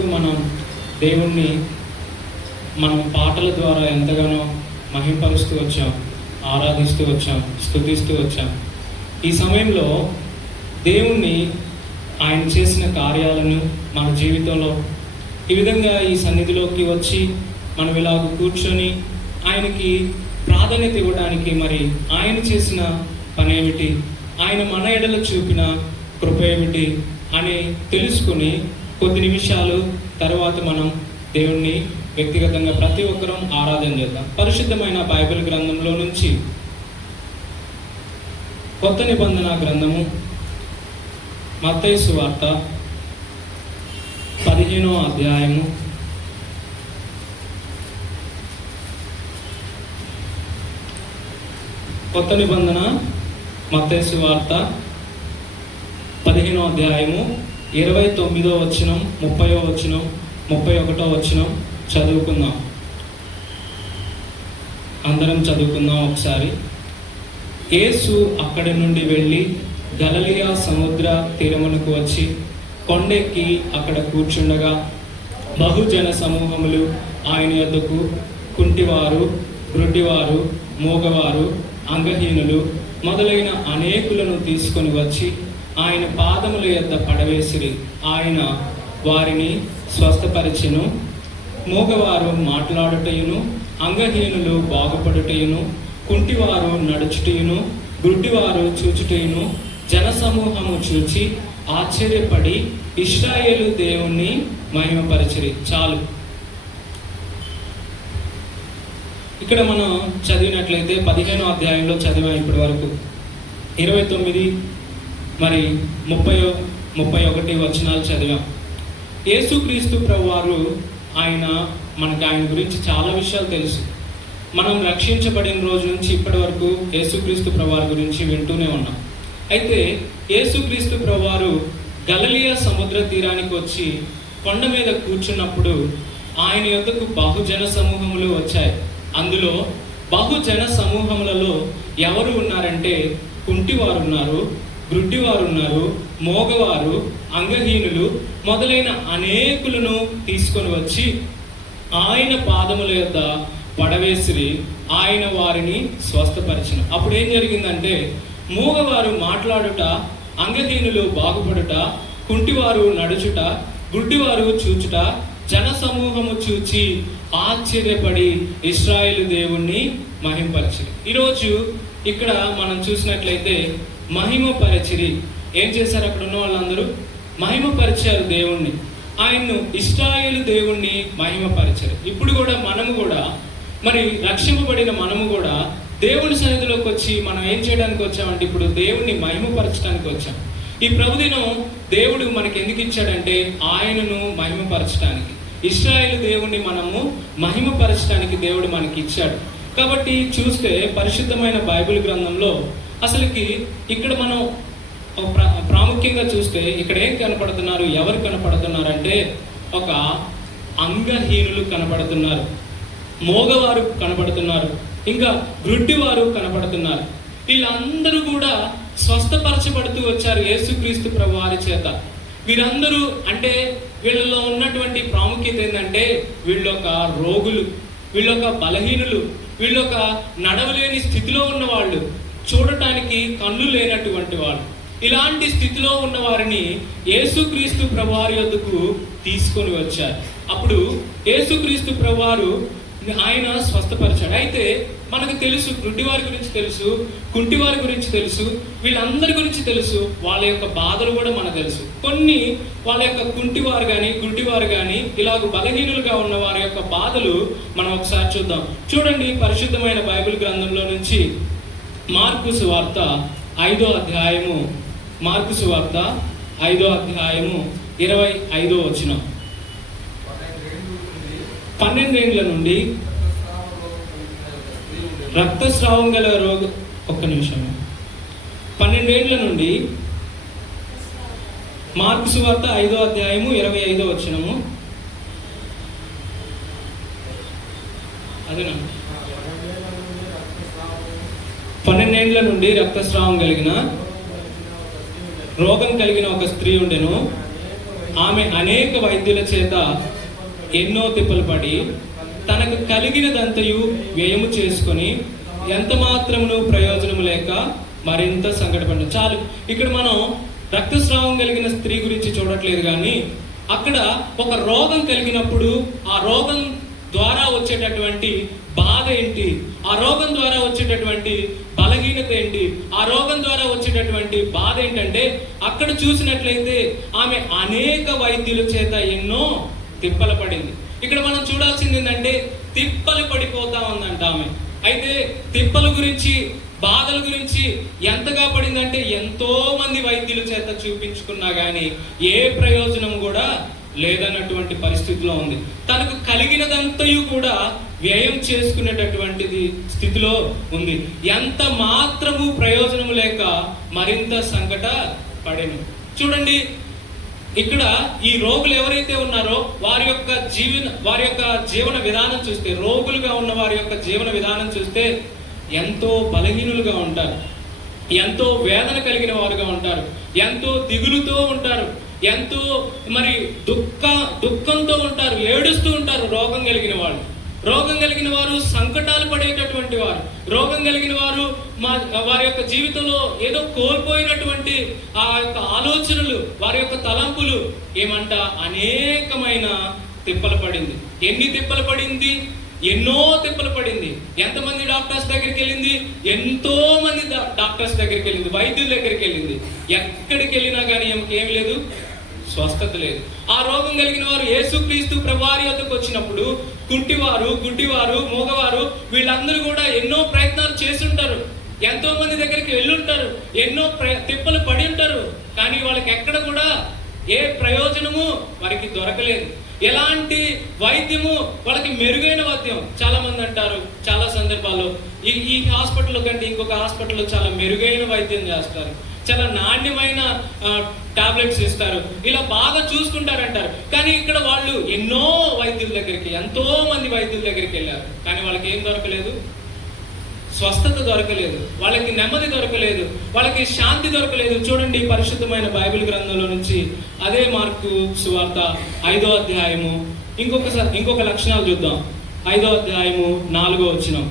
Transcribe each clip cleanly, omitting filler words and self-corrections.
వరకు మనం దేవుణ్ణి మనం పాటల ద్వారా ఎంతగానో మహింపరుస్తూ వచ్చాం, ఆరాధిస్తూ వచ్చాం, స్తుతిస్తూ వచ్చాం. ఈ సమయంలో దేవుణ్ణి, ఆయన చేసిన కార్యాలను మన జీవితంలో ఈ విధంగా ఈ సన్నిధిలోకి వచ్చి మనం ఇలాగ కూర్చొని ఆయనకి ప్రాధాన్యత ఇవ్వడానికి మరి ఆయన చేసిన పని ఏమిటి, ఆయన మన ఎడల చూపిన కృప ఏమిటి అని తెలుసుకుని కొద్ది నిమిషాలు తర్వాత మనం దేవుణ్ణి వ్యక్తిగతంగా ప్రతి ఒక్కరం ఆరాధన చేద్దాం. పరిశుద్ధమైన బైబిల్ గ్రంథంలో నుంచి కొత్త నిబంధన గ్రంథము మత్తయి సువార్త 15వ అధ్యాయము కొత్త నిబంధన మత్తయి సువార్త 15వ అధ్యాయము 29వ వచనం, 30వ వచనం, 31వ వచనం చదువుకుందాం. అందరం చదువుకుందాం ఒకసారి. యేసు అక్కడి నుండి వెళ్ళి గలిలయ సముద్ర తీరమునకు వచ్చి కొండెక్కి అక్కడ కూర్చుండగా బహుజన సమూహములు ఆయన యొద్దకు కుంటివారు, గ్రుడ్డివారు, మూగవారు, అంగహీనులు మొదలైన అనేకులను తీసుకొని వచ్చి ఆయన పాదముల యొద్ద పడవేసిరి. ఆయన వారిని స్వస్థపరిచెను. మూగవారు మాట్లాడుటయును, అంగహీనులు బాగుపడుటయును, కుంటివారు నడుచుటయును, గుడ్డివారు చూచుటయును జనసమూహము చూచి ఆశ్చర్యపడి ఇశ్రాయేలు దేవుణ్ణి మహిమపరచిరి. చాలు. ఇక్కడ మనం చదివినట్లయితే 15వ అధ్యాయంలో చదివాం ఇప్పటి వరకు. 29 మరి 30, 31 వచనాలు చదివాం. యేసుక్రీస్తు ప్రభువారు ఆయన గురించి చాలా విషయాలు తెలుసు. మనం రక్షించబడిన రోజు నుంచి ఇప్పటి వరకు యేసుక్రీస్తు ప్రభువారి గురించి వింటూనే ఉన్నాం. అయితే యేసుక్రీస్తు ప్రభువారు గలిలయ సముద్ర తీరానికి వచ్చి కొండ మీద కూర్చున్నప్పుడు ఆయన యొద్దకు బహుజన సమూహములు వచ్చాయి. అందులో బహుజన సమూహములలో ఎవరు ఉన్నారంటే కుంటివారు ఉన్నారు, గ్రుడ్డివారు ఉన్నారు, మోగవారు, అంగహీనులు మొదలైన అనేకులను తీసుకొని వచ్చి ఆయన పాదముల యొద్ద పడవేసిరి. ఆయన వారిని స్వస్థపరిచిన. అప్పుడు ఏం జరిగిందంటే మూగవారు మాట్లాడుట, అంగహీనులు బాగుపడుట, కుంటివారు నడుచుట, గుడ్డివారు చూచుట జనసమూహము చూచి ఆశ్చర్యపడి ఇశ్రాయేలు దేవుణ్ణి మహిమపరిచిరి. ఈరోజు ఇక్కడ మనం చూసినట్లయితే మహిమపరిచిరి. ఏం చేశారు? అక్కడ ఉన్న వాళ్ళందరూ మహిమపరిచారు దేవుణ్ణి. ఆయన్ను ఇశ్రాయేలు దేవుణ్ణి మహిమపరిచారు. ఇప్పుడు కూడా మనము కూడా మరి రక్షింపబడిన మనము కూడా దేవుని సన్నిధిలోకి వచ్చి మనం ఏం చేయడానికి వచ్చామంటే ఇప్పుడు దేవుణ్ణి మహిమపరచడానికి వచ్చాం. ఈ ప్రభుదినం దేవుడు మనకి ఎందుకు ఇచ్చాడంటే ఆయనను మహిమపరచడానికి, ఇశ్రాయేలు దేవుణ్ణి మనము మహిమపరచడానికి దేవుడు మనకి ఇచ్చాడు. కాబట్టి చూస్తే పరిశుద్ధమైన బైబిల్ గ్రంథంలో అసలుకి ఇక్కడ మనం ప్రాముఖ్యంగా చూస్తే ఇక్కడ ఏం కనపడుతున్నారు, ఎవరు కనపడుతున్నారంటే ఒక అంగహీనులు కనపడుతున్నారు, మోగవారు కనపడుతున్నారు, ఇంకా గ్రుడ్డివారు కనపడుతున్నారు. వీళ్ళందరూ కూడా స్వస్థపరచబడుతూ వచ్చారు యేసుక్రీస్తు ప్రభువారి చేత. వీరందరూ అంటే వీళ్ళలో ఉన్నటువంటి ప్రాముఖ్యత ఏంటంటే వీళ్ళొక రోగులు, వీళ్ళొక బలహీనులు, వీళ్ళొక నడవలేని స్థితిలో ఉన్నవాళ్ళు, చూడటానికి కళ్ళు లేనటువంటి వాళ్ళు. ఇలాంటి స్థితిలో ఉన్న వారిని యేసుక్రీస్తు ప్రభువారి యొద్దకు తీసుకొని వచ్చారు. అప్పుడు యేసుక్రీస్తు ప్రభువారు ఆయన స్వస్థపరిచాడు. అయితే మనకు తెలుసు, గుడ్డివారి గురించి తెలుసు, కుంటివారి గురించి తెలుసు, వీళ్ళందరి గురించి తెలుసు. వాళ్ళ యొక్క బాధలు కూడా మనకు తెలుసు. కొన్ని వాళ్ళ యొక్క కుంటివారు కానీ గుడ్డివారు కానీ ఇలాగ బలహీనులుగా ఉన్న వారి యొక్క బాధలు మనం ఒకసారి చూద్దాం. చూడండి, పరిశుద్ధమైన బైబిల్ గ్రంథంలో నుంచి మార్కు సువార్త 5వ అధ్యాయము, మార్కు సువార్త 5వ అధ్యాయము 25వ వచనం. 12 ఏండ్ల నుండి రక్తస్రావం గల రోగం, 12 ఏండ్ల నుండి మార్కు సువార్త 5వ అధ్యాయము 25వ వచనము. అదేనా? 12 ఏండ్ల నుండి రక్తస్రావం కలిగిన రోగం కలిగిన ఒక స్త్రీ ఉండెను. ఆమె అనేక వైద్యుల చేత ఎన్నో తిప్పలు పడి తనకు కలిగినదంతయు వ్యయము చేసుకొని ఎంత మాత్రమును ప్రయోజనము లేక మరింత సంకటపడి. చాలు, ఇక్కడ మనం రక్తస్రావం కలిగిన స్త్రీ గురించి చూడట్లేదు, కానీ అక్కడ ఒక రోగం కలిగినప్పుడు ఆ రోగం ద్వారా వచ్చేటటువంటి బాధ ఏంటి, ఆ రోగం ద్వారా వచ్చేటటువంటి బలహీనత ఏంటి, ఆ రోగం ద్వారా వచ్చేటటువంటి బాధ ఏంటంటే అక్కడ చూసినట్లయితే ఆమె అనేక వైద్యుల చేత ఎన్నో తిప్పలు పడింది. ఇక్కడ మనం చూడాల్సింది ఏంటంటే తిప్పలు పడిపోతా ఉందంట ఆమె. అయితే తిప్పల గురించి, బాధల గురించి ఎంతగా పడిందంటే ఎంతో మంది వైద్యుల చేత చూపించుకున్నా గానీ ఏ ప్రయోజనం కూడా లేదన్నటువంటి పరిస్థితిలో ఉంది. తనకు కలిగినదంతయు కూడా వ్యయం చేసుకునేటటువంటిది స్థితిలో ఉంది. ఎంత మాత్రము ప్రయోజనము లేక మరింత సంకట పడెను. చూడండి, ఇక్కడ ఈ రోగులు ఎవరైతే ఉన్నారో వారి యొక్క జీవన విధానం చూస్తే, రోగులుగా ఉన్న వారి యొక్క జీవన విధానం చూస్తే ఎంతో బలహీనులుగా ఉంటారు, ఎంతో వేదన కలిగిన వారుగా ఉంటారు, ఎంతో దిగులుతో ఉంటారు, ఎంతో మరి దుఃఖంతో ఉంటారు, ఏడుస్తూ ఉంటారు. రోగం కలిగిన వారు సంకటాలు పడేటటువంటి వారు, రోగం కలిగిన వారు వారి యొక్క జీవితంలో ఏదో కోల్పోయినటువంటి ఆ యొక్క ఆలోచనలు, వారి యొక్క తలంపులు ఏమంట అనేకమైన తిప్పలు పడింది. ఎన్ని తిప్పలు పడింది? ఎన్నో తిప్పలు పడింది. ఎంతమంది డాక్టర్స్ దగ్గరికి వెళ్ళింది? ఎంతో మంది డాక్టర్స్ దగ్గరికి వెళ్ళింది, వైద్యుల దగ్గరికి వెళ్ళింది. ఎక్కడికి వెళ్ళినా కానీ ఏమి లేదు, స్వస్థత లేదు. ఆ రోగం కలిగిన వారు యేసుక్రీస్తు ప్రభువారి వద్దకు వచ్చినప్పుడు కుంటివారు, గుడ్డివారు, మూగవారు వీళ్ళందరూ కూడా ఎన్నో ప్రయత్నాలు చేసి ఉంటారు, ఎంతో మంది దగ్గరికి వెళ్ళుంటారు, ఎన్నో తిప్పలు పడి ఉంటారు. కానీ వాళ్ళకి ఎక్కడ కూడా ఏ ప్రయోజనము వారికి దొరకలేదు. ఎలాంటి వైద్యము వాళ్ళకి మెరుగైన వైద్యం. చాలా మంది అంటారు చాలా సందర్భాల్లో ఈ హాస్పిటల్ కంటే ఇంకొక హాస్పిటల్లో చాలా మెరుగైన వైద్యం చేస్తారు, చాలా నాణ్యమైన టాబ్లెట్స్ ఇస్తారు, ఇలా బాగా చూసుకుంటారంటారు. కానీ ఇక్కడ వాళ్ళు ఎన్నో వైద్యుల దగ్గరికి, ఎంతో మంది వైద్యుల దగ్గరికి వెళ్ళారు, కానీ వాళ్ళకి ఏం దొరకలేదు, స్వస్థత దొరకలేదు, వాళ్ళకి నెమ్మది దొరకలేదు, వాళ్ళకి శాంతి దొరకలేదు. చూడండి, పరిశుద్ధమైన బైబిల్ గ్రంథంలో నుంచి అదే మార్కు సువార్త 5వ అధ్యాయము ఇంకొక లక్షణాలు చూద్దాం. 5వ అధ్యాయము 4వ వచనం.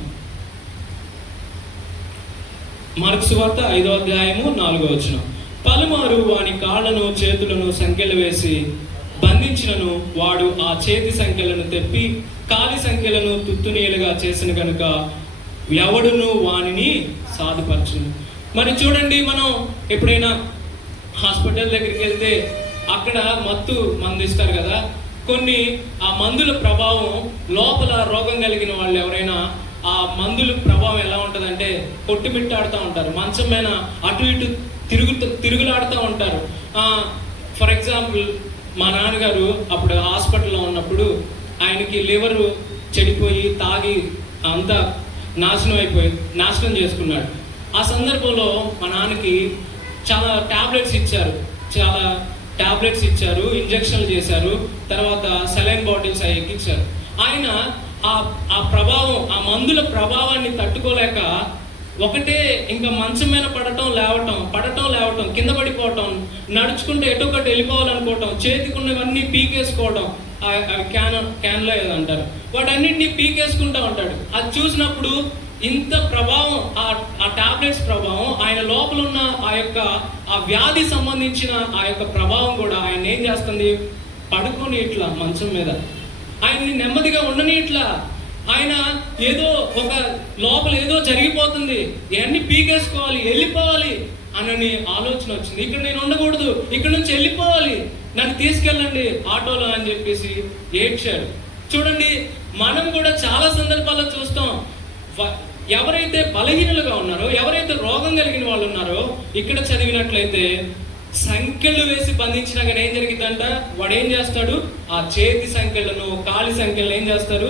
మార్కు సువార్త 5వ అధ్యాయము 4వ వచనం. పలుమారు వాని కాళ్ళను చేతులను సంకెళ్ళు వేసి బంధించినను వాడు ఆ చేతి సంఖ్యలను తెప్పి కాలి సంఖ్యలను తుత్తునీయులుగా చేసిన కనుక ఎవడును వానిని సాధుపరచును. మరి చూడండి, మనం ఎప్పుడైనా హాస్పిటల్ దగ్గరికి వెళ్తే అక్కడ మత్తు మందు ఇస్తారు కదా, కొన్ని ఆ మందుల ప్రభావం లోపల రోగం కలిగిన వాళ్ళు ఎవరైనా ఆ మందుల ప్రభావం ఎలా ఉంటుందంటే కొట్టుమిట్టాడుతూ ఉంటారు, మంచం మీద అటు ఇటు తిరుగులాడుతూ ఉంటారు. ఫర్ ఎగ్జాంపుల్, మా నాన్నగారు అప్పుడు హాస్పిటల్లో ఉన్నప్పుడు ఆయనకి లివరు చెడిపోయి తాగి అంతా నాశనం చేసుకున్నాడు. ఆ సందర్భంలో మా నాన్నకి చాలా టాబ్లెట్స్ ఇచ్చారు, ఇంజక్షన్లు చేశారు, తర్వాత సెలైన్ బాటిల్స్ అవి ఎక్కించారు. ఆయన ఆ ప్రభావం, ఆ మందుల ప్రభావాన్ని తట్టుకోలేక ఒకటే ఇంకా మంచం మీద పడటం లేవటం, కింద పడిపోవటం, నడుచుకుంటూ ఎటొకటి వెళ్ళిపోవాలనుకోవటం, చేతికున్నవన్నీ పీకేసుకోవడం, క్యాన్లో ఏదో అంటారు, వాటన్నిటిని పీకేసుకుంటూ ఉంటాడు. అది చూసినప్పుడు ఇంత ప్రభావం, ఆ టాబ్లెట్స్ ప్రభావం, ఆయన లోపల ఉన్న ఆ వ్యాధి సంబంధించిన ఆ యొక్క ప్రభావం కూడా ఆయన ఏం చేస్తుంది, పడుకొని ఇట్లా మంచం మీద ఆయన్ని నెమ్మదిగా ఉండని ఇట్లా, ఆయన ఏదో ఒక లోపల ఏదో జరిగిపోతుంది, ఇవన్నీ పీకేసుకోవాలి, వెళ్ళిపోవాలి అనని ఆలోచన వచ్చింది. ఇక్కడ నేను ఉండకూడదు, ఇక్కడ నుంచి వెళ్ళిపోవాలి, నన్ను తీసుకెళ్ళండి ఆటోలో అని చెప్పేసి ఏడ్చాడు. చూడండి, మనం కూడా చాలా సందర్భాల్లో చూస్తాం, ఎవరైతే బలహీనులుగా ఉన్నారో, ఎవరైతే రోగం కలిగిన వాళ్ళు ఉన్నారో, ఇక్కడ చదివినట్లయితే సంఖ్యలు వేసి బంధించినా కానీ ఏం జరిగిందంట, వాడు ఏం చేస్తాడు, ఆ చేతి సంఖ్యలను కాలి సంఖ్యలను ఏం చేస్తారు,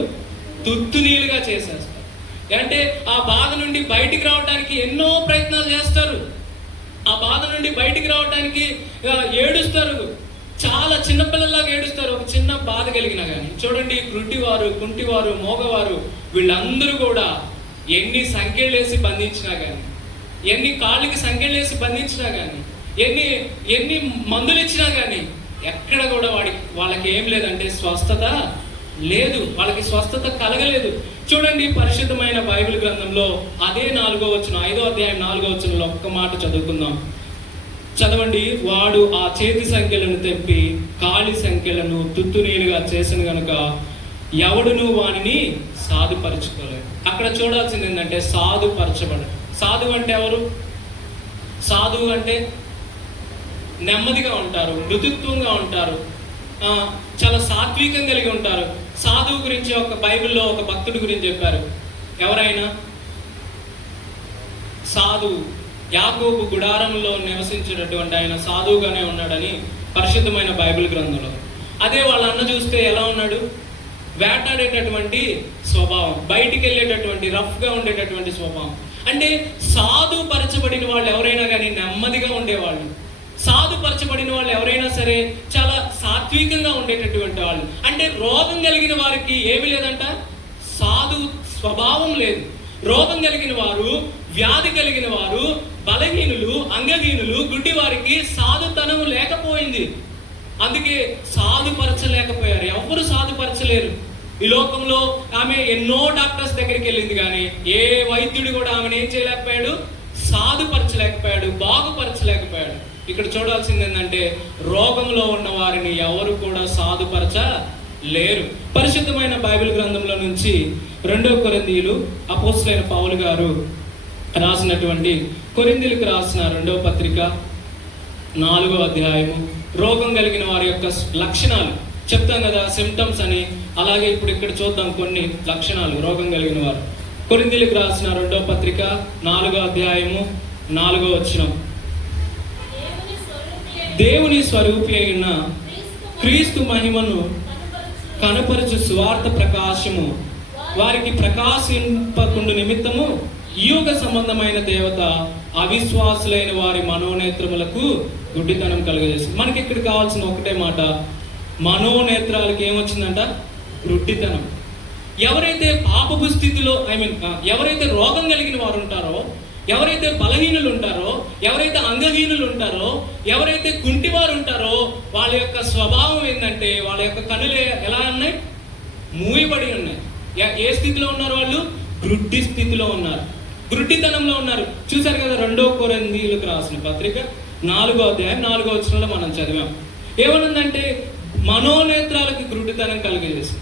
తుత్తునీలుగా చేసేస్తారు. అంటే ఆ బాధ నుండి బయటికి రావడానికి ఎన్నో ప్రయత్నాలు చేస్తారు, ఆ బాధ నుండి బయటికి రావడానికి ఏడుస్తారు, చాలా చిన్నపిల్లల్లాగా ఏడుస్తారు ఒక చిన్న బాధ కలిగినా కానీ. చూడండి, గుడ్డివారు, కుంటివారు, మోగవారు వీళ్ళందరూ కూడా ఎన్ని సంఖ్యలేసి బంధించినా కానీ, ఎన్ని కాళ్ళకి సంఖ్యలేసి బంధించినా కానీ, ఎన్ని మందులు ఇచ్చినా కానీ ఎక్కడ కూడా వాళ్ళకి ఏం లేదంటే స్వస్థత లేదు, వాళ్ళకి స్వస్థత కలగలేదు. చూడండి పరిశుద్ధమైన బైబిల్ గ్రంథంలో అదే 5వ వచనం 5వ అధ్యాయం 4వ వచనంలో ఒక్క మాట చదువుకుందాం. చదవండి. వాడు ఆ చేతి సంఖ్యలను తెప్పి కాలి సంఖ్యలను తుత్తునీలుగా చేసిన గనుక ఎవడును వానిని సాధుపరచుకోలేదు. అక్కడ చూడాల్సింది ఏంటంటే సాధుపరచబడ. సాధువు అంటే ఎవరు? సాధువు అంటే నెమ్మదిగా ఉంటారు, మృదుత్వంగా ఉంటారు, చాలా సాత్వికం కలిగి ఉంటారు. సాధువు గురించి ఒక బైబిల్లో ఒక భక్తుడి గురించి చెప్పారు. ఎవరైనా సాధువు యాకోబు గుడారంలో నివసించినటువంటి ఆయన సాధువుగానే ఉన్నాడని పరిశుద్ధమైన బైబిల్ గ్రంథంలో. అదే వాళ్ళ అన్న చూస్తే ఎలా ఉన్నాడు? వేటాడేటటువంటి స్వభావం, బయటికి వెళ్ళేటటువంటి రఫ్గా ఉండేటటువంటి స్వభావం. అంటే సాధుపరచబడిన వాళ్ళు ఎవరైనా కానీ నెమ్మదిగా ఉండేవాళ్ళు, సాధుపరచబడిన వాళ్ళు ఎవరైనా సరే చాలా సాత్వికంగా ఉండేటటువంటి వాళ్ళు. అంటే రోగం కలిగిన వారికి ఏమి లేదంట, సాధు స్వభావం లేదు. రోగం కలిగిన వారు, వ్యాధి కలిగిన వారు, బలహీనులు, అంగహీనులు, గుడ్డి వారికి సాధుతనం లేకపోయింది. అందుకే సాధుపరచలేకపోయారు. ఎవరు సాధుపరచలేరు. ఈ లోకంలో ఆమె ఎన్నో డాక్టర్స్ దగ్గరికి వెళ్ళింది కానీ ఏ వైద్యుడు కూడా ఆమెను ఏం చేయలేకపోయాడు, సాధుపరచలేకపోయాడు, బాగుపరచలేకపోయాడు. ఇక్కడ చూడాల్సింది ఏంటంటే రోగంలో ఉన్న వారిని ఎవరు కూడా సాధుపరచలేరు. పరిశుద్ధమైన బైబిల్ గ్రంథంలో నుంచి 2వ కొరింథీయులు అపోస్తలుడైన పౌలు గారు రాసినటువంటి కొరింథీయులకు రాసిన 2వ పత్రిక 4వ అధ్యాయము రోగం కలిగిన వారి యొక్క లక్షణాలు చెప్తాం కదా, సిమ్టమ్స్ అని. అలాగే ఇప్పుడు ఇక్కడ చూద్దాం కొన్ని లక్షణాలు రోగం కలిగిన వారు. కొరింథీయులకు రాసిన 2వ పత్రిక 4వ అధ్యాయము 4వ వచనం. దేవుని స్వరూపి అయిన క్రీస్తు మహిమను కనపరచు సువార్త ప్రకాశము వారికి ప్రకాశింపకుండు నిమిత్తము యుగ సంబంధమైన దేవత అవిశ్వాసులైన వారి మనోనేత్రములకు గుడ్డితనం కలుగజేసింది. మనకి ఇక్కడ కావాల్సిన ఒకటే మాట, మనోనేత్రాలకు ఏమొచ్చిందంట? గుడ్డితనం. ఎవరైతే పాపపు స్థితిలో ఎవరైతే రోగం కలిగిన వారు ఉంటారో, ఎవరైతే బలహీనులు ఉంటారో, ఎవరైతే అంగహీనులు ఉంటారో, ఎవరైతే కుంటివారు ఉంటారో వాళ్ళ యొక్క స్వభావం ఏంటంటే వాళ్ళ యొక్క కనులు ఎలా ఉన్నాయి? మూయబడి ఉన్నాయి. ఏ స్థితిలో ఉన్నారు వాళ్ళు? గ్రుడ్డి స్థితిలో ఉన్నారు, గ్రుడ్డితనంలో ఉన్నారు. చూసారు కదా 2వ కొరింథీయులకు రాసిన పత్రిక 4వ అధ్యాయం 4వ వచనంలో మనం చదివాం. ఏమనుందంటే మనోనేత్రాలకు గ్రుడ్డితనం కలిగజేసి.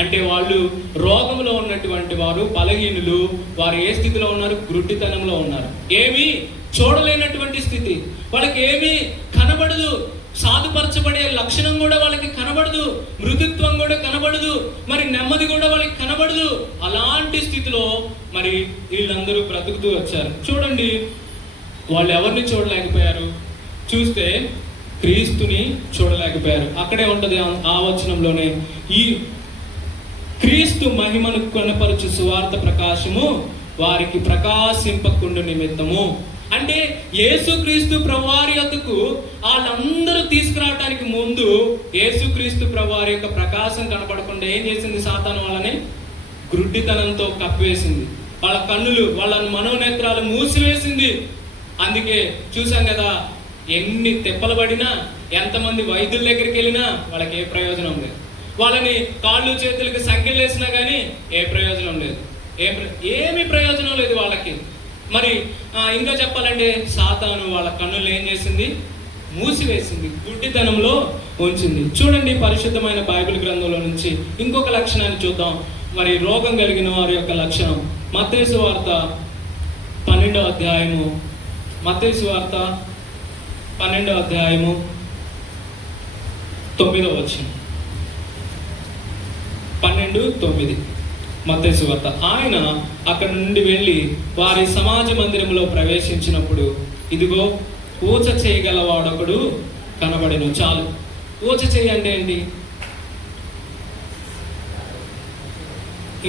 అంటే వాళ్ళు రోగంలో ఉన్నటువంటి వారు, బలహీనులు, వారు ఏ స్థితిలో ఉన్నారు? గ్రుడ్డితనంలో ఉన్నారు. ఏమీ చూడలేనటువంటి స్థితి, వాళ్ళకి ఏమీ కనబడదు. సాధుపరచబడే లక్షణం కూడా వాళ్ళకి కనబడదు, మృదుత్వం కూడా కనబడదు, మరి నెమ్మది కూడా వాళ్ళకి కనబడదు. అలాంటి స్థితిలో మరి వీళ్ళందరూ బ్రతుకుతూ వచ్చారు. చూడండి, వాళ్ళు ఎవరిని చూడలేకపోయారు? చూస్తే క్రీస్తుని చూడలేకపోయారు. అక్కడే ఉంటది ఆ వచనంలోనే, ఈ క్రీస్తు మహిమను కనపరచు సువార్త ప్రకాశము వారికి ప్రకాశింపకుండు నిమిత్తము. అంటే యేసుక్రీస్తు ప్రభువారి యొద్దకు వాళ్ళందరూ తీసుకురావడానికి ముందు యేసుక్రీస్తు ప్రభువారి యొక్క ప్రకాశం కనపడకుండా ఏం చేసింది? సాతాను వాళ్ళని గ్రుడ్డితనంతో కప్పివేసింది. వాళ్ళ కన్నులు, వాళ్ళ మనోనేత్రాలు మూసివేసింది. అందుకే చూసాం కదా, ఎన్ని తెప్పలు పడినా, ఎంతమంది వైద్యుల దగ్గరికి వెళ్ళినా వాళ్ళకి ఏ ప్రయోజనం లేదు. వాళ్ళని కాళ్ళు చేతులకి సంఖ్యలు వేసినా కానీ ఏ ప్రయోజనం లేదు, ఏమి ప్రయోజనం లేదు వాళ్ళకి. మరి ఇంకా చెప్పాలంటే సాతాను వాళ్ళ కన్నులు ఏం చేసింది? మూసివేసింది, గుడ్డితనంలో ఉంచింది. చూడండి, పరిశుద్ధమైన బైబిల్ గ్రంథంలో నుంచి ఇంకొక లక్షణాన్ని చూద్దాం. మరి రోగం కలిగిన వారి యొక్క లక్షణం మత్తయి సువార్త 12వ అధ్యాయము, మత్తయి సువార్త 12వ అధ్యాయము 9వ వచనం. 12:9 మత్తయి సువార్త. ఆయన అక్కడ నుండి వెళ్ళి వారి సమాజ మందిరంలో ప్రవేశించినప్పుడు ఇదిగో ఊచ చేయగల వాడొకడు కనబడెను. చాలు. ఊచ చేయి అంటే ఏంటి?